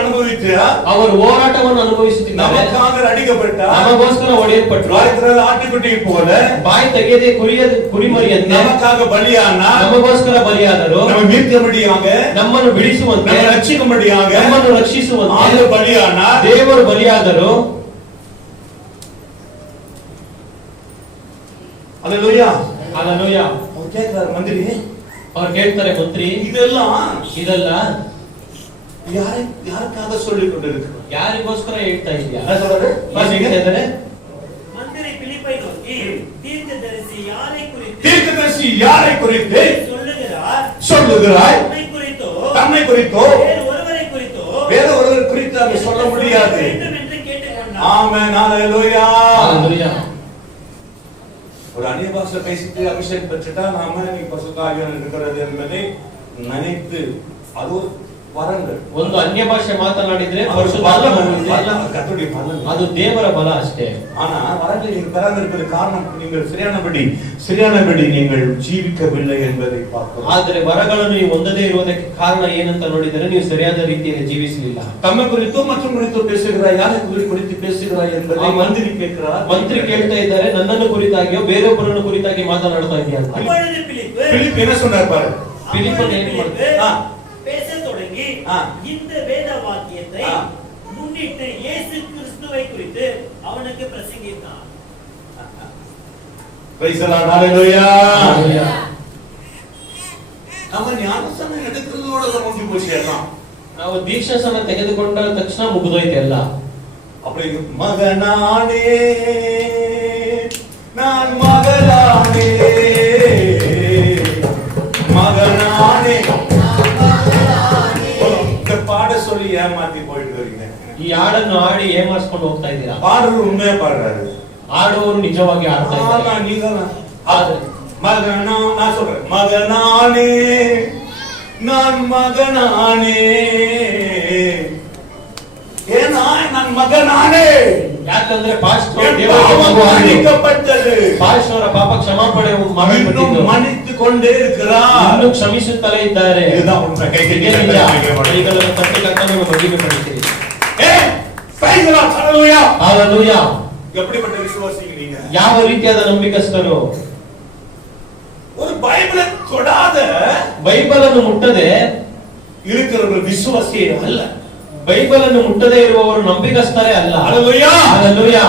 ಅನುಭವಿಸಿ ಅವರು ಹೋರಾಟವನ್ನು ಅನುಭವಿಸುತ್ತಿದ್ದಾರೆ. ನಮಗಾಗಿ ಅಡಿಗಪಟ್ಟ, ನಮಗೋಸ್ಕರ ಹೊಡೆಯಲ್ಪಟ್ಟರು. ಆட்டுக்குட்டி போல ಬಾಯಿ ತೆಗೆಯದೆ ಕುರಿಮರಿಯಂತೆ ನಮಗಾಗಿ ಬಲಿಯಾನ, ನಮಗೋಸ್ಕರ ಬಲಿಯಾದರು. ನಮ್ಮ ಮೀರ್ಕಬಡಿಯಾಗ, ನಮ್ಮನ್ನು ಬಿಡಿಸುವಂತೆ, ನಮ್ಮ ರಕ್ಷಿಸಬಡಿಯಾಗ, ನಮ್ಮನ್ನು ರಕ್ಷಿಸುವಂತೆ ಆದರೂ ಬಲಿಯಾನ, ದೇವರು ಬಲಿಯಾದರು. அல்லேலூயா ஹalleluya. அவர் கேட்கிறார், மந்திரி, அவர் கேட்கிறார், ಮಂತ್ರಿ, ಇದೆಲ್ಲ ಯಾರಕ್ಕಾಗ சொல்லிக் கொண்டிருக்கிறார்? ಯಾರಿಗೋಸ್ಕರ ಹೇಳ್ತಾ ಇದೀಯಾ? என்ன சொல்றாரு? ಹೇಳ್ತಾರೆ, மந்திரி பிலிப்பை நோக்கி, தீர்க்கதரிசி யாரை குறித்து சொல்லுகிறாய்? தன்னை குறித்தோ வேற ஒருவர் குறித்து அதை சொல்ல முடியாது. ஆமென். ஹalleluya. ஒரு அந்நிய பாஷை பேசிட்டு அபிஷேகம் பெற்றுட்டா நாம நீ பரிசுத்த ஆவியானவர் இருக்கிறது என்பதை நினைத்து அது ஒரு வரங்கள். ಒಂದು ಅನ್ಯ ಭಾಷೆ ಮಾತನಾಡಿದ್ರೆ ಅದು ದೇವರ ಬಲ ಅಷ್ಟೇ. ஆனா வரங்கள் நீங்கள் பெறாமல் இருப்பது காரணம் நீங்கள் சரியானபடி நீங்கள் ಜೀವಿಕವಿಲ್ಲ என்பதை பார்க்கிறோம். ಆದರೆ ವರಗಳನ್ನು ನೀವು ಹೊಂದದೇ ಇರುವುದಕ್ಕೆ ಕಾರಣ ಏನಂತ ನೋಡಿದರೆ ನೀವು ಸರಿಯಾದ ರೀತಿಯಲ್ಲಿ ಜೀವಿಸಲಿಲ್ಲ. ತಮ್ಮ ಕುರಿತು ಮತ್ತು ಕುರಿತು பேசுகிறாய், ಯಾರ ಕುರಿತು பேசுகிறாய் என்பதை ಮಂತ್ರಿ ಕೇಳ್கிறார். ಮಂತ್ರಿ ಕೇಳ್ತಾ ಇದ್ದಾರೆ, ನನ್ನನ್ನು ಕುರಿತಾಗಿಯೋ ಬೇರೊಬ್ಬರನ್ನು ಕುರಿತಾಗಿ ಮಾತನಾಡ್ತಾ ಇದೆಯಾ ಅಂತ. பிலிப் என்ன சொன்னார் பாரு. பிலிப் ಏನು ಮಾಡ್ತಾರೆ? பேச தொடங்கி இந்த வேத வாக்கியத்தை முன்னிட்டு இயேசு கிறிஸ்துவை குறித்து அவனுக்கு பிரசங்கித்தான். Price the Lord. ஹalleluya. நம்ம ஞானஸ்நாನ எடுக்கிறதோட முடிஞ்சு போச்சு எல்லாம். ನಾವು ದೀಕ್ಷಾಸ್ನಾನ ತೆಗೆದುಕೊಂಡ ತಕ್ಷಣ ಮುಗಿದೋಯ್ತು ಎಲ್ಲ. அப்படி மகனானே நான் மகளானே மகனானே பாட சொல்லி ஏமாத்தி போயிட்டு வரீங்க. ಈ ಹಾಡನ್ನು ಹಾಡಿ ಏಮಾರಿಸ್ಕೊಂಡು ಹೋಗ್ತಾ ಇದ್ದೀರಾ? பாடுறது உண்மையா பாடுறாரு, ಆಡುವವರು ನಿಜವಾಗಿ ಆಡ್ತಾ ಇದ್ದಾರೆ. நீங்க நான் சொல்றேன், மகனானே நான் மகனானே, ஏன்னா நான் ಮಗನಾನೆ. ಯಾಕಂದ್ರೆ ಪಾಸ್ಟರ್ ಎನ್ ದೇವರಿಗೆ ಪಾಪ ಮಗುವಾಗಿದೆ. ಮನ್ನಿಸಲ್ಪಟ್ಟது. ಪಾಸ್ಟರ್ ಅವರ ಪಾಪ ಕ್ಷಮಾಪಣೆ ಇನ್ನೂ ಮಾಡಲ್ಪಟ್ಟಿದ್ದು. ಮನ್ನಿಸಿಕೊಂಡೇ ಇರುತ್ತಾರೆ. ಇನ್ನೂ ಕ್ಷಮಿಸುತ್ತಲೇ ಇದ್ದಾರೆ. இதுதான் உண்மை. கை ಇದೇ கட்டி ನಿಜ. கை ಕೈಗಳನ್ನು ತಟ್ಟಿ ಕರ್ತನನ್ನು ಮಹಿಮೆ ಪಡಿಸಿರಿ. Praise the Lord. ಹalleluya. ಹalleluya. எப்படிப்பட்ட விசுவாசிங்க நீங்க? ಯಾವ ರೀತಿಯಾದ ನಂಬಿಕಸ್ಥರು? ஒரு பைபிளை தொடாத ಬೈಬಲ್ ಅನ್ನು ಮುಟ್ಟದೆ இருக்கிறவங்க விசுவாசியே அல்ல. ಬೈಬಲ್ ಅನ್ನು ಮುಟ್ಟದೇ ಇರುವವರು ನಂಬಿಕಸ್ಥರೇ ಅಲ್ಲ. ஹalleluya. ಹalleluya.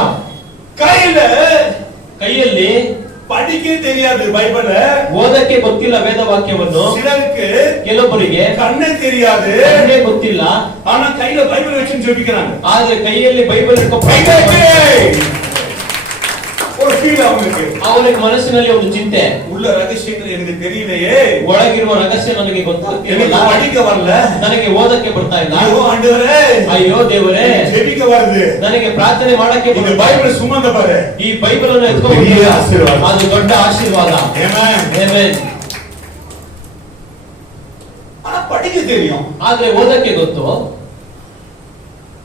ಕೈಯಲ್ಲಿ படிக்க தெரியாது பைபிள, ಓದಕ್ಕೆ ಗೊತ್ತಿಲ್ಲ ವೇದ ವಾಕ್ಯವನ್ನು. சிலருக்கு ಕೆಲವೊಬ್ಬರಿಗೆ கண்ணே தெரியாது, ಕಣ್ಣೇ ಗೊತ್ತಿಲ್ಲ, ஆனா கையில பைபிள் வச்சு ஜெபிக்கிறாங்க. ಆದ್ರೆ ಕೈಯಲ್ಲಿ ಬೈಬಲ್ ಇಟ್ಕೊಂಡು ஒரு ஃபீல் அவங்களுக்கு. ಅವರಿಗೆ ಮನಸ್ಸಿನಲ್ಲಿ ಒಂದು ಚಿಂತೆ, உள்ள ரகசியங்கள் எனக்கு தெரியலையே, ಒಳಗಿರುವ ರಹಸ್ಯ ನನಗೆ எனக்கு ಗೊತ್ತಾಗ್ತಿಲ್ಲ, படிக்க வரல, ನನಗೆ ಓದಕ್ಕೆ ಬರ್ತಾ ಇಲ್ಲ, ஐயோ ஆண்டவரೇ, ಅಯ್ಯೋ ದೇವರೇ ஜெபிக்க வருது, ನನಗೆ ಪ್ರಾರ್ಥನೆ ಮಾಡಕ್ಕೆ இந்த ಬರ್ತಾ ಇಲ್ಲ. பைபிள் சுமந்த பாரு, ಈ ಬೈಬಲ್ ಅನ್ನು பெரிய ಎತ್ಕೊಂಡು ஆசீர்வாದ. ಅದು ದೊಡ್ಡ ಆಶೀರ್ವಾದ. ஆமென். ಆಮೆನ್. ஆனா படிக்க தெரியும், ಆದ್ರೆ ಓದಕ್ಕೆ ಗೊತ್ತು,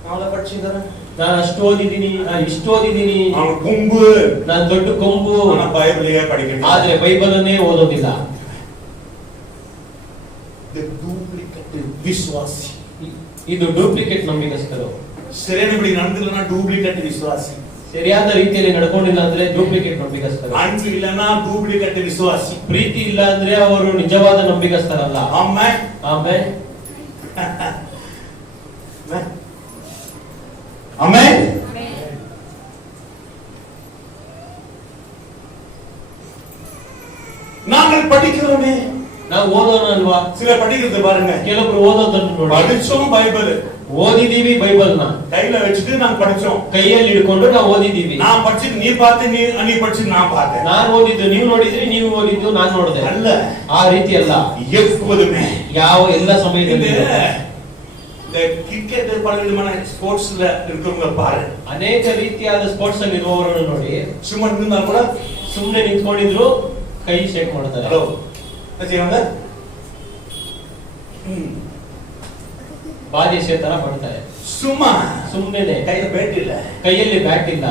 நாளை படிச்சிக்கிறேன், ನಾನು ಅಷ್ಟು ಓದಿದ್ದೀನಿ, ನಾನು ಇಷ್ಟು ಓದಿದ್ದೀನಿ, அவன் கொம்பு, ನಾನು ದೊಡ್ಡ ಕೊಂಬು, ஆனா பைபிளையே படிக்கணும். ಆದ್ರೆ ಬೈಬಲ್ ಅನ್ನೇ ಓದೋದಿಲ್ಲ. இந்த டூப்ளிகேட் விசுவாசி. ಇದು ಡೂಪ್ಲಿಕೇಟ್ ನಂಬಿಕಸ್ಥರು. சரியான இப்படி நடந்துலனா டூப்ளிகேட் விசுவாசி. ಸರಿಯಾದ ರೀತಿಯಲ್ಲಿ ನಡ್ಕೊಂಡಿಲ್ಲ ಅಂದ್ರೆ ಡೂಪ್ಲಿಕೇಟ್ ನಂಬಿಕಸ್ಥರು. அன்பு இல்லனா டூப்ளிகேட் விசுவாசி. ಪ್ರೀತಿ ಇಲ್ಲ ಅಂದ್ರೆ ಅವರು ನಿಜವಾದ ನಂಬಿಕಸ್ಥರಲ್ಲ. ஆமென். ಆಮೆನ್. ஆமென். நாங்கள் படிக்கிறோமே, ನಾವು ಓದೋಣ ಅಲ್ವಾ? சில படிக்கிறது பாருங்க, ಕೆಲವರು ಓದೋದನ್ನು ನೋಡಿ, படிச்சோம் பைபிள் ಓದಿದೀವಿ ಬೈಬಲ್ನ கையில வச்சுட்டு நாங்க படிச்சோம். ಕೈಯಲ್ಲಿ ಹಿಡ್ಕೊಂಡು ನಾವು ಓದಿದೀವಿ. நான் படிச்சிட்டு நீ பார்த்து, நீ படிச்சிட்டு நான் பார்த்தேன். ನಾನು ಓದಿದ್ದು ನೀವು ನೋಡಿದ್ರಿ, ನೀವು ಓದಿದ್ದು ನಾನು ನೋಡಿದೆ. அல்ல, ಆ ರೀತಿ ಅಲ್ಲ. எப்போதுமே ಯಾವ ಎಲ್ಲ ಸಮಯದಲ್ಲಿ இந்த கிரிக்கெட் பல விதமான ஸ்போர்ட்ஸ்ல இருக்கிறவங்க பாரு, ಅನೇಕ ರೀತಿಯಾದ ಸ್ಪೋರ್ಟ್ಸ್ ಅಲ್ಲಿ ಇರುವವರನ್ನು ನೋಡಿ, சும்மா நின்னா கூட ಸುಮ್ಮನೆ ನಿಂತ್ಕೊಂಡಿದ್ರು ಕೈ ಶೇಕ್ ಮಾಡ್ತಾರೆ. ஹலோ செய்வாங்க, ಬಾದೇಶೆ ತರ ಮಾಡ್ತಾರೆ. சும்மா ಸುಮ್ಮನೆ கையில பேட் இல்ல, ಕೈಯಲ್ಲಿ ಬ್ಯಾಟ್ ಇಲ್ಲ,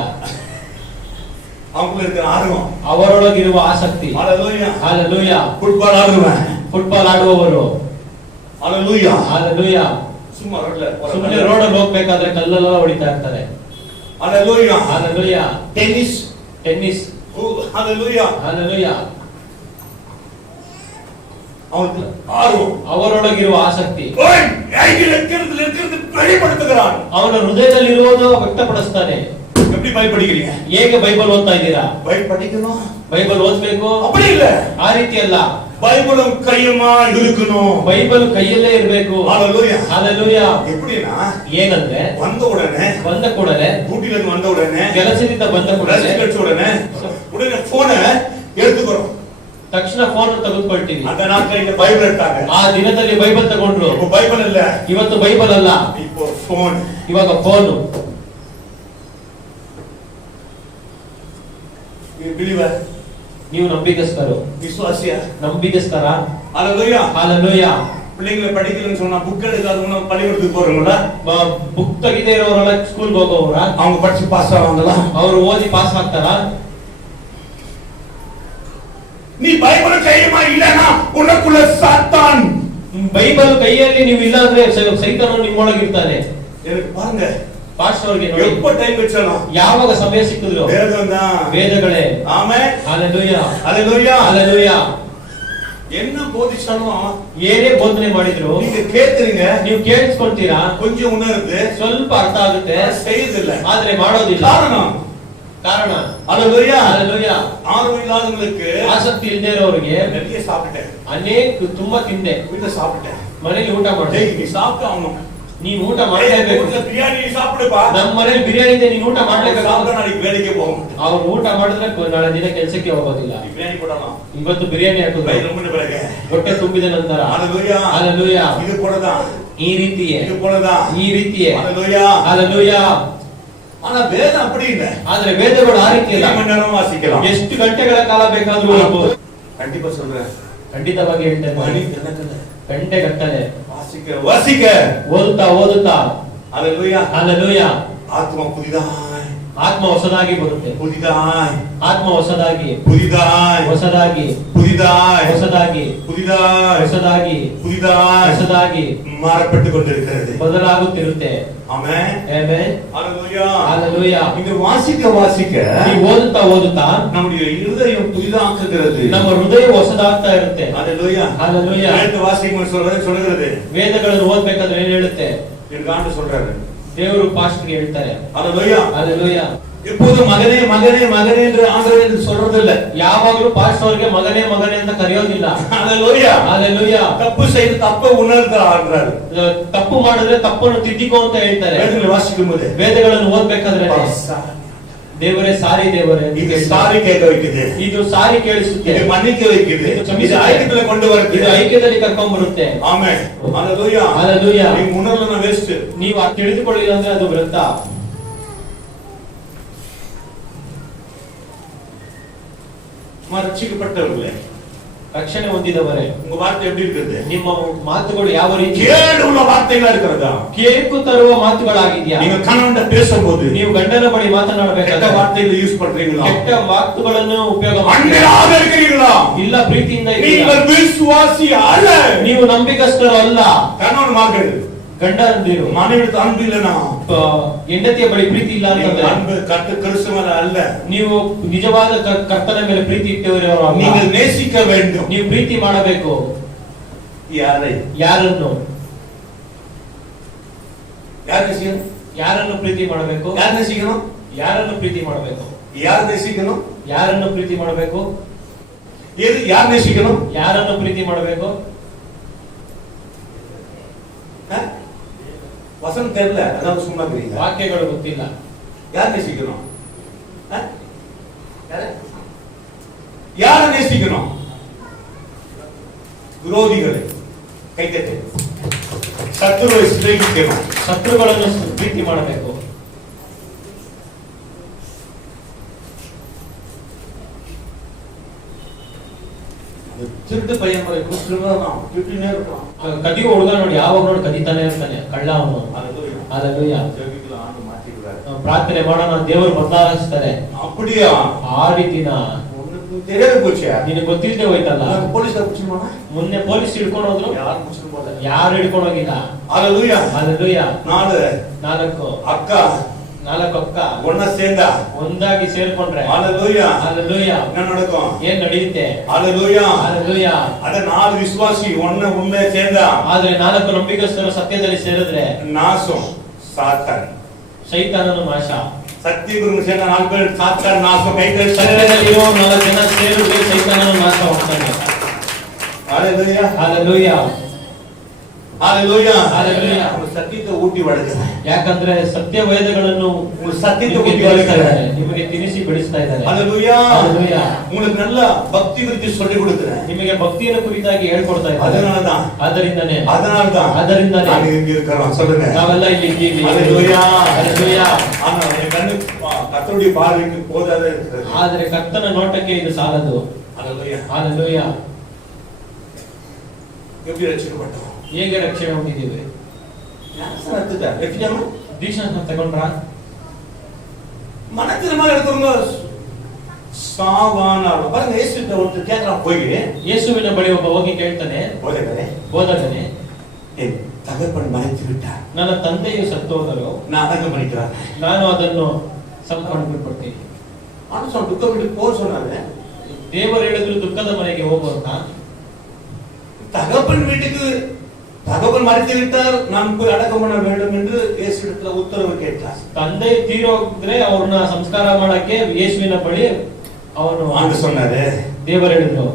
அவங்களுக்கு இருக்கிற ஆர்வம், ಅವರೊಳಗಿರುವ ಆಸಕ್ತಿ. ஹalleluya. ಹalleluya. ಫುಟ್ಬಾಲ್ ಆಡುவேன், ಫುಟ್ಬಾಲ್ ಆಡುವವರು. ஹalleluya. ಹalleluya. சும்மா ரோட்ல ಸುಮ್ಮನೆ ರೋಡ್ ಅಲ್ಲಿ ಹೋಗ್ಬೇಕಾದ್ರೆ ಕಲ್ಲೆಲ್ಲ ಹೊಡಿತಾ ಇರ್ತಾರೆ. ஹalleluya. ಹalleluya. Tennis, tennis. ஹalleluya. ಹalleluya. அவங்களுக்கு ஆர்வம், ಅವರೊಳಗಿರುವ ಆಸಕ್ತಿ. ஓய் கையில் இருக்கிறது வெளிப்படுத்துகிறான். ಅವನ ಹೃದಯದಲ್ಲಿರುವುದು ವ್ಯಕ್ತಪಡಿಸ್ತಾನೆ. எப்படி பைபிள் படிக்கிறீங்க? ಹೇಗೆ ಬೈಬಲ್ ಓದ್ತಾ ಇದ್ದೀರಾ? பைபிள் படிக்கணும், ಬೈಬಲ್ ಓದ್ಬೇಕು அப்படி இல்ல, ಆ ರೀತಿ ಅಲ್ಲ. பைபிளும் கையுமா இருக்கணும். ಬೈಬಲ್ ಕೈಯಲ್ಲೇ ಇರಬೇಕು. ஹalleluya. ಹalleluya. எப்படினா ಏನಂದ್ರೆ வந்த உடனே, ಬಂದ ಕೂಡಲೇ, ಡ್ಯೂಟಿல இருந்து வந்த உடனே, ಕೆಲಸದಿಂದ ಬಂದ ಕೂಡಲೇ, ரெஸ்ட் எடுத்த உடனே போனை எடுத்துக்கிறோம். ತಕ್ಷಣ ಫೋನ್ ತೆಗೆದುಕೊಳ್ತೀವಿ. அந்த நாட்ல இந்த பைபிள் எடுத்தாங்க, ಆ ದಿನದಲ್ಲಿ ಬೈಬಲ್ ತಗೊಂಡ್ರು. இப்போ பைபிள் இல்ல, ಇವತ್ತು ಬೈಬಲ್ ಅಲ್ಲ, இப்போ போன். ಇವಾಗ ಫೋನು. பிலீவர், ನೀವು ನಂಬಿಕಸ್ಥರು, விசுவாசியா? ನಂಬಿಕಸ್ಥರ. ஹalleluya. ಹalleluya. பிள்ளைங்களை படிக்கலன்னு சொன்னா புக் எடுக்காதவங்க பள்ளிக்கூடத்துக்கு போறவங்களா? ಬುಕ್ ತೆಗೆದೇ ಇರೋರೆಲ್ಲ ಸ್ಕೂಲ್ಗೆ ಹೋಗೋರ? அவங்க படிச்சு பாஸ் ஆவாங்களா? ಅವರು ಓದಿ ಪಾಸ್ ಆಗ್ತಾರ? நீ பைபிள் கையுமா இல்லனா உனக்குள்ள சாத்தான். ಬೈಬಲ್ ಕೈಯಲ್ಲಿ ನೀವು ಇಲ್ಲ ಅಂದ್ರೆ ಸೈತಾನನು ನಿಮ್ಮೊಳಗಿರ್ತಾನೆ. எனக்கு பாருங்க, ಪಾಸ್ಟರ್ ಅವರಿಗೆ ನೋಡಿ, எப்ப டைம் வெச்சாலும் ಯಾವಾಗ ಸಮಯ ಸಿಕ್ಕಿದ್ರು வேதம் தான். ವೇದಗಳೇ. ஆமென். ಹalleluya. ஹalleluya. ಹalleluya. என்ன போதிச்சாலும் ಏನೇ ಬೋಧನೆ ಮಾಡಿದ್ರು நீங்க கேக்குறீங்க, ನೀವು ಕೇಳಿಸ್ಕೊಂತೀರಾ, கொஞ்சம் உணருது, ಸ್ವಲ್ಪ ಅರ್ಥ ಆಗುತ್ತೆ, செய்யதில்லை. ಆದ್ರೆ ಮಾಡೋದಿಲ್ಲ. ಕಾರಣ ஹalleluya. ಹalleluya. ஆர்வம் இல்லாதவங்களுக்கு ಆಸಕ್ತಿ ಇಲ್ಲದೆ ಇರೋರಿಗೆ நிறைய சாப்பிட்டேன், ಅನೇಕ ತುಂಬಾ ತಿಂದೆ, வீட்டுல சாப்பிட்டேன். ಮನೇಲಿ ಊಟ ಮಾಡಿದೆ. டேய் நீ சாப்பிட்டு ஆகணும். ನೀನ್ ಊಟ ಮಾಡಲೇಬೇಕು. வீட்டுல பிரியாணி சாப்பிடுப்பா. ನಮ್ಮ ಮನೇಲಿ ಬಿರಿಯಾನಿ ಇದೆ, ನೀನ್ ಊಟ ಮಾಡ್ಲೇಬೇಕು. சாப்பிட்டா நாளைக்கு வேலைக்கு போக மாட்டேன். ಅವ್ರು ಊಟ ಮಾಡಿದ್ರೆ ನಾಳೆ ದಿನ ಕೆಲಸಕ್ಕೆ ಹೋಗೋದಿಲ್ಲ. பிரியாணி போடலாம், ಇವತ್ತು ಬಿರಿಯಾನಿ ಹಾಕಿದ್ರು, வயிறு ரொம்ப பிறகு. ಹೊಟ್ಟೆ ತುಂಬಿದ ನಂತರ. ஹalleluya. ಹalleluya. இது போலதான், ಈ ರೀತಿಯೇ, இது போலதான். ಈ ರೀತಿಯೇ. ஹalleluya. ಹalleluya. ஆனா வேதம் அப்படி இல்ல, ಆದ್ರೆ ವೇದಗಳು ಆ ರೀತಿ ಇಲ್ಲ. மணி நேரம் வாசிக்கலாம். ಎಷ್ಟು ಗಂಟೆಗಳ ಕಾಲ ಬೇಕಾದ್ರೂ ಓದ್ಬೋದು. கண்டிப்பா சொல்றேன். ಖಂಡಿತವಾಗಿ ಹೇಳ್ತೇನೆ. மணி கணக்குல ಗಂಟೆ ಗಟ್ಟಲೆ வாசிக்க ಓದುತ್ತಾ அல்லேலூயா. ಹಲ್ಲೆಲೂಯಾ. ஆத்ம புதிதாய் ಆತ್ಮ ಹೊಸದಾಗಿ ಬರುತ್ತೆ. புதிதாய் ಆತ್ಮ ಹೊಸದಾಗಿ புதிதாய் ಹೊಸದಾಗಿ புதிதாய் ಹೊಸದಾಗಿ புதிதாய் ಹೊಸದಾಗಿ புதிதாய் ಹೊಸದಾಗಿ மாறப்பட்டு கொண்டிருக்கிறது. ಬದಲಾಗುತ್ತಿರುತ್ತೆ. ஆமென். ಆಮೆನ್. அல்லேலூயா. ಹಲ್ಲೆಲೂಯಾ. இங்க வாசிக்க ನೀವು ಓದುತ್ತಾ நம்முடைய இருதயம் புதிதாக்குகிறது. ನಮ್ಮ ಹೃದಯ ಹೊಸದಾಗ್ತಾ ಇರುತ್ತೆ. அல்லேலூயா. ಹಲ್ಲೆಲೂಯಾ. வேத வாசிக்கும் சொல்றது ವೇದಗಳನ್ನು ಓದಬೇಕಾದ್ರೆ ಏನ್ ಹೇಳುತ್ತೆ? எனக்கு ஆண்டு சொல்றாரு. ದೇವರು ಪಾಸ್ಟರ್ಗೆ ಹೇಳ್ತಾರೆ. அல்லேலூயா. ಹಲ್ಲೆಲೂಯಾ. எப்போதும் மகனே மகனே மகனே என்று ஆண்டவர் சொல்றதில்ல. ಯಾವಾಗಲೂ ಪಾಸ್ಟರ್ಗೆ ಮಗನೇ ಮಗನೇ ಅಂತ ಕರೆಯೋದಿಲ್ಲ. அல்லேலூயா. ಹಲ್ಲೆಲೂಯಾ. தப்பு செய்து தப்பை உணர்ந்தார். ತಪ್ಪು ಮಾಡಿದ್ರೆ ತಪ್ಪನ್ನು ತಿದ್ದಿಕೋ ಅಂತ ಹೇಳ್ತಾರೆ. வேதங்களை வாசிக்கும்போது ವೇದಗಳನ್ನು ಓದಬೇಕಾದ್ರೆ ದೇವರೇ ಸಾರಿ ದೇವರೇ இது சாரி கேட்க வைக்குது. ಇದು ಸಾರಿ ಕೇಳಿಸುತ್ತೆ. இது மன்னிக்க வைக்குது. இது ஐக்கியத்துல கொண்டு வருது. ಇದು ಐಕ್ಯದಲ್ಲಿ ಕರ್ಕೊಂಡು ಬರುತ್ತೆ. ஆமென். அல்லேலூயா. ಹಲ್ಲೆಲೂಯಾ. நீ உணர்லனா வேஸ்ட். ನೀವು ತಿಳಿದುಕೊಳ್ಳಿಲ್ಲ ಅಂದ್ರೆ ಅದು ವ್ಯರ್ಥ. ரட்சிக்கப்பட்டவர்களே, ರಕ್ಷಣೆ ಹೊಂದಿದವರೇ, உங்க வார்த்தை எப்படி இருக்குது? ನಿಮ್ಮ ಮಾತುಗಳು ಯಾವ ರೀತಿ கேடு உள்ள வார்த்தைகளா இருக்கிறதா? ಕೇಕು ತರುವ ಮಾತುಗಳಾಗಿದೆಯಾ? நீங்க கணவன்கிட்ட பேசும்போது ನೀವು ಗಂಡನ ಬಳಿ கெட்ட ಮಾತನಾಡಬೇಕಾದ್ರೆ வார்த்தைகளை யூஸ் பண்றீங்களா? ಕೆಟ್ಟ ಮಾತುಗಳನ್ನು ಉಪಯೋಗ அன்பிலாக இருக்கிறீங்களா? ಇಲ್ಲ ಪ್ರೀತಿಯಿಂದ ಇದ್ದೀರಾ? நீங்கள் விசுவாசி அல்ல. ನೀವು ನಂಬಿಕಸ್ಥರು ಅಲ್ಲ. கணவன் மகள் ಗಂಡ ಅಂದಿರು மனைவிட்டு அன்பு இல்லனா ಹೆಂಡತಿಯ ಬಳಿ ಪ್ರೀತಿ ಇಲ್ಲ ಅಂತಂದ್ರೆ அன்பு கர்த்த கிறிஸ்துவன் அல்ல. ನೀವು ನಿಜವಾದ ಕರ್ತನ ಮೇಲೆ ಪ್ರೀತಿ ಇಟ್ಟವರು ಅಲ್ಲ. நீங்கள் நேசிக்க வேண்டும். ನೀವು ಪ್ರೀತಿ ಮಾಡಬೇಕು. யாரை? ಯಾರನ್ನು யார் நேசிக்கணும்? ಯಾರನ್ನು ಪ್ರೀತಿ ಮಾಡಬೇಕು? யார் நேசிக்கணும்? ಯಾರನ್ನು ಪ್ರೀತಿ ಮಾಡಬೇಕು? யார் நேசிக்கணும்? ಯಾರನ್ನು ಪ್ರೀತಿ ಮಾಡಬೇಕು? எது யார் நேசிக்கணும்? ಯಾರನ್ನು ಪ್ರೀತಿ ಮಾಡಬೇಕು? வசனம் தெரியல, அதாவது சும்மா தெரியுங்க. ವಾಕ್ಯಗಳು ಗೊತ್ತಿಲ್ಲ. யார் நேசிக்கணும்? யாரை நேசிக்கணும்? விரோதிகளை கைத்தட்டு. சத்துருவை சிநேகிக்கணும். ಶತ್ರುಗಳನ್ನು ಪ್ರೀತಿ ಮಾಡಬೇಕು. திருட்டு பையன் மாதிரி திருட்டுனே இருக்கலாம். ಕದಿಯೋ ಹುಡುಗ ನೋಡಿ ಯಾವಾಗ ನೋಡಿ ಕದಿತಾನೆ ಇರ್ತಾನೆ, ಕಳ್ಳ ಅವನು. ಹಲ್ಲೆಲೂಯಾ. ஆண்டு மாற்றிடுறாரு. ಪ್ರಾರ್ಥನೆ ಮಾಡೋಣ, ದೇವರು ಬದಲಾಯಿಸ್ತಾರೆ. அப்படியா? ಆ ರೀತಿನ உனக்கு தெரியாது போச்சு. ನಿನಗೆ ಗೊತ್ತಿಲ್ಲದೆ ಹೋಯ್ತಲ್ಲ. போலீஸ் பிடிச்சிருவாங்க. ಮೊನ್ನೆ ಪೊಲೀಸ್ ಹಿಡ್ಕೊಂಡು ಹೋದ್ರು. யாரும் பிடிச்சிட்டு போல. ಯಾರು ಹಿಡ್ಕೊಂಡು ಹೋಗಿಲ್ಲ. ஹalleluya. ಹಲ್ಲೆಲೂಯಾ. நாலு ಅಕ್ಕ ஒண்ணா சேர்ந்தா ಒಂದಾಗಿ ಸೇರ್ಕೊಂಡ್ರೆ ஹalleluya. ಹಲ್ಲೆಲೂಯಾ. என்ன நடக்கும்? ಏನ್ ನಡೆಯುತ್ತೆ? ஹalleluya. ಹಲ್ಲೆಲೂಯಾ. ಅದ 4 ವಿಶ್ವಾಸಿ ಒಮ್ಮೆ சேர்ந்தா ಆದ್ರೆ 4 ನಂಬಿಕಸ್ಥರು ಸತ್ಯದಲ್ಲಿ ಸೇರಿದ್ರೆ ನಾಶಂ ಸಾತಾನ್ ಸೈತಾನನ ನಾಶ. ಸತ್ಯಗುರು ಸೇನ 4 பேர் ಸಾತಾನ್ ನಾಶ ಕೈಗೆ ಸತ್ಯದಲ್ಲಿ ಇರೋ 4 ಜನ ಸೇರಿದ್ರೆ ಸೈತಾನನ ನಾಶ ಹೋಗ್ತಾನೆ. ஹalleluya. ಹಲ್ಲೆಲೂಯಾ. ஹalleluya. ಹಲ್ಲೆಲೂಯಾ. ಸತ್ಯத்தை ஊட்டி வளர்க்கிறார். ಯಾಕಂದ್ರೆ ಸತ್ಯ ವೇದಗಳನ್ನು ಸತ್ಯத்தை ஊட்டி வளர்க்கிறார். ನಿಮಗೆ ತಿನಿಸಿ ಬೆಳೆಸ್ತಾ ಇದ್ದಾರೆ. ஹalleluya. ಹಲ್ಲೆಲೂಯಾ. உங்களுக்கு நல்ல பக்தி குறித்து சொல்லி கொடுக்கிறேன். ನಿಮಗೆ ಭಕ್ತಿಯನ್ನು ಕುರಿತಾಗಿ ಹೇಳ್ಕೊಡ್ತಾ ಇದ್ದಾರೆ. அதனாலதான் ಅದರಿಂದನೇ நான் இங்க இருக்கிறோம். சொல்லுங்க. ನಾವೆಲ್ಲ ಇಲ್ಲಿ ಇದ್ದೀವಿ. ஹalleluya. ಹಲ್ಲೆಲೂಯಾ. ஆனா என் கண்ணு கர்த்தருடைய பார்வைக்கு போதாத இருக்கிறது. ಆದರೆ ಕರ್ತನ ನೋಟಕ್ಕೆ ಇದು ಸಾಲದು. ஹalleluya. ಹಲ್ಲೆಲೂಯಾ. எப்படி ரட்சிக்கப்பட்டோம்? ಹೇಗೆ ರಕ್ಷಣೆ ಹೊಂದಿದ್ದೀವಿ? ದೀಕ್ಷಾಸ್ನಾನ ತಗೊಂಡ್ರಾ? மனத்திரமா எடுக்கிறவங்க சாவானார். பாருங்க, இயேசுட்ட ஒருத்தர் கேட்கறான் போய், ಯೇಸುವಿನ ಬಳಿ ಒಬ್ಬ ಹೋಗಿ ಕೇಳ್ತಾನೆ, ಬೋಧಕನೇ, என் தகப்பன் மறைத்து விட்டார், ನನ್ನ ತಂದೆಯು ಸತ್ತು ಹೋದರು, நான் அடக்கம் பண்ணிக்கிறேன், ನಾನು ಅದನ್ನು ಸಮರ್ಪಣೆ. ஆனா சொன்ன துக்க வீட்டுக்கு போக சொன்னாரு. ದೇವರು ಹೇಳಿದ್ರು ದುಃಖದ ಮನೆಗೆ ಹೋಗು ಅಂತ. தகப்பன் வீட்டுக்கு தகப்பன் மறைத்து விட்டார், நான் போய் அடக்கம் பண்ண வேண்டும் என்று இயேசுவிடத்துல உத்தரவு கேட்டார். ತಂದೆ ತೀರೋದ್ರೆ ಅವ್ರನ್ನ ಸಂಸ್ಕಾರ ಮಾಡಕ್ಕೆ ಯೇಸುವಿನ ಬಳಿ ಅವನು ஆண்டு சொன்னாரு, ದೇವರು ಹೇಳಿದ್ರು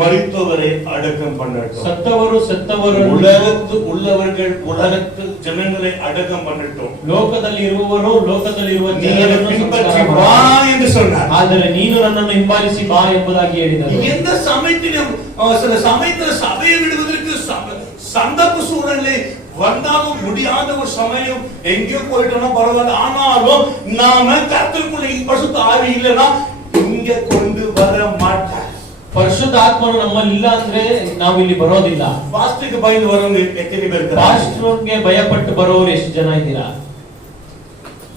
மரித்தவரை அடக்கம் பண்ணட்டும், ಸತ್ತವರು உள்ளவர்கள் உலகத்து ஜனங்களை அடக்கம் பண்ணட்டும், ಲೋಕದಲ್ಲಿ ಇರುವವರು ಲೋಕದಲ್ಲಿರುವ ಜನರನ್ನು பின்பற்றி வா என்று சொன்னார். ಆದರೆ ನೀನು ನನ್ನನ್ನು ಹಿಂಬಾಲಿಸಿ ಬಾ ಎಂಬುದಾಗಿ ಹೇಳಿದರು. எந்த சமயத்திலும் சில சமயத்துல சபையை விடுவதற்கு சந்தர்ப்ப சூழ்நிலை வந்தாலும் முடியாத ஒரு சமயம், எங்கேயோ போயிட்டோம்னா பரவாயில்ல, ஆனாலும் நாம கர்த்தருக்குள்ள பரிசுத்த ஆவி இல்லைன்னா இங்க கொண்டு வர மாட்டார். ಪರಿಶುದ್ಧ ಆತ್ಮನು ನಮ್ಮಲ್ಲಿ ಇಲ್ಲ ಅಂದ್ರೆ ನಾವು ಇಲ್ಲಿ ಬರೋದಿಲ್ಲ. ಪಾಸ್ಟರ್ಗೆ ಭಯந்து வரவங்க எத்தனை பேர் இருக்காங்க? ಪಾಸ್ಟರ್ಗೆ ಭಯಪಟ್ಟು ಬರೋರು ಎಷ್ಟು ಜನ ಇದ್ದೀರಾ?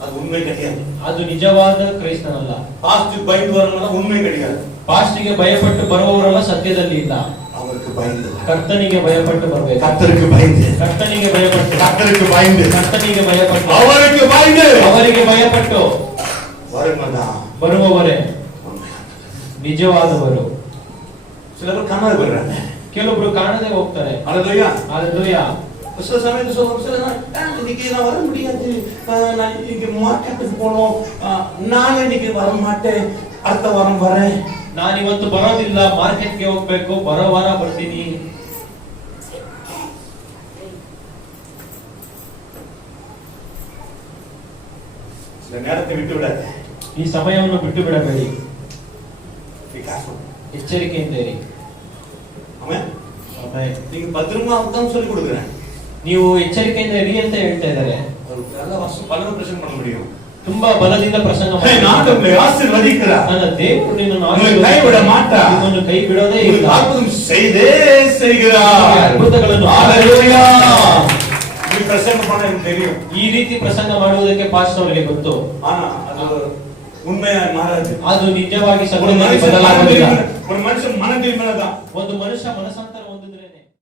அது உண்மை கிடையாது. ಅದು ನಿಜವಾದ ಕ್ರೈಸ್ತನಲ್ಲ. பாஸ்டருக்கு பயந்து வரவங்க உண்மை கிடையாது. ಪಾಸ್ಟರ್ಗೆ ಭಯಪಟ್ಟು ಬರುವವರೆಲ್ಲ ಸತ್ಯದಲ್ಲಿ ಇಲ್ಲ. அவருக்கு பயந்து ಕರ್ತನಿಗೆ ಭಯಪಟ್ಟು ಬರಬೇಕು. கர்த்தருக்கு பயந்து ಕರ್ತನಿಗೆ ಭಯಪಟ್ಟು கர்த்தருக்கு பயந்து ಕರ್ತನಿಗೆ ಭಯಪಟ್ಟು அவருக்கு பயந்து ಅವರಿಗೆ ಭಯಪಟ್ಟು வருமதான் ಬರುವವರೇ ನಿಜವಾದವರು. சில பேர் காணாத போயிடுறாங்க. ಕೆಲವೊಬ್ರು ಕಾಣದೆ ಹೋಗ್ತಾರೆ. அல்லேலூயா. ஹalleluya. சில சமயத்துல சொல்லுவாங்க இன்னைக்கு நான் வர முடியாது, நான் இங்க மார்க்கெட்டுக்கு போகணும், நான் இன்னைக்கு வர மாட்டேன், அடுத்த வாரம் வரேன். ನಾನು ಇವತ್ತು ಬರೋದಿಲ್ಲ, ಮಾರ್ಕೆಟ್ಗೆ ಹೋಗ್ಬೇಕು, ಬರೋ ವಾರ ಬರ್ತೀನಿ. சில நேரத்தை விட்டு விடாத. ಈ ಸಮಯವನ್ನು ಬಿಟ್ಟು ಬಿಡಬೇಡಿ. ಎಚ್ಚರಿಕೆಯಿಂದ ಇರಿ. ஆமென். ಆಮೆನ್. நீங்க பத்திரமா தான் சொல்லி கொடுக்குறேன். ನೀವು ಎಚ್ಚರಿಕೆಯಿಂದ ಇರಿ ಅಂತ ಹೇಳ್ತಾ ಇದ್ದಾರೆ. நல்ல வருஷம் பல பிரச்சனை பண்ண முடியும். ತುಂಬಾ ಬಲದಿಂದ ಪ್ರಸಂಗ நான் உங்களை ஆசீர்வதிக்கிறார். ನನ್ನ ದೇವರು ನಿನ್ನನ್ನು உங்களை கைவிட மாட்டார். ನಿಮ್ಮನ್ನು ಕೈ ಬಿಡೋದೇ ಇಲ್ಲ. உங்களுக்கு அற்புதம் செய்தே செய்கிறார். ಅದ್ಭುತಗಳನ್ನು ஹalleluya. ಈ ಪ್ರಸಂಗ பண்ண எனக்கு தெரியும். ಈ ರೀತಿ ಪ್ರಸಂಗ ಮಾಡುವುದಕ್ಕೆ ಪಾಸ್ಟರ್ ಅವರಿಗೆ ಗೊತ್ತು. ஆனா அது உண்மையா மாறாது. ಅದು ನಿಜವಾಗಿ ஒரு ಸಂಗತಿಯಲ್ಲಿ மனுஷன் ಬದಲಾಗುವುದಿಲ್ಲ. மனதில் மேலதான் ಒಂದು ಮನುಷ್ಯ ಮನಸ್ಸನ್ನು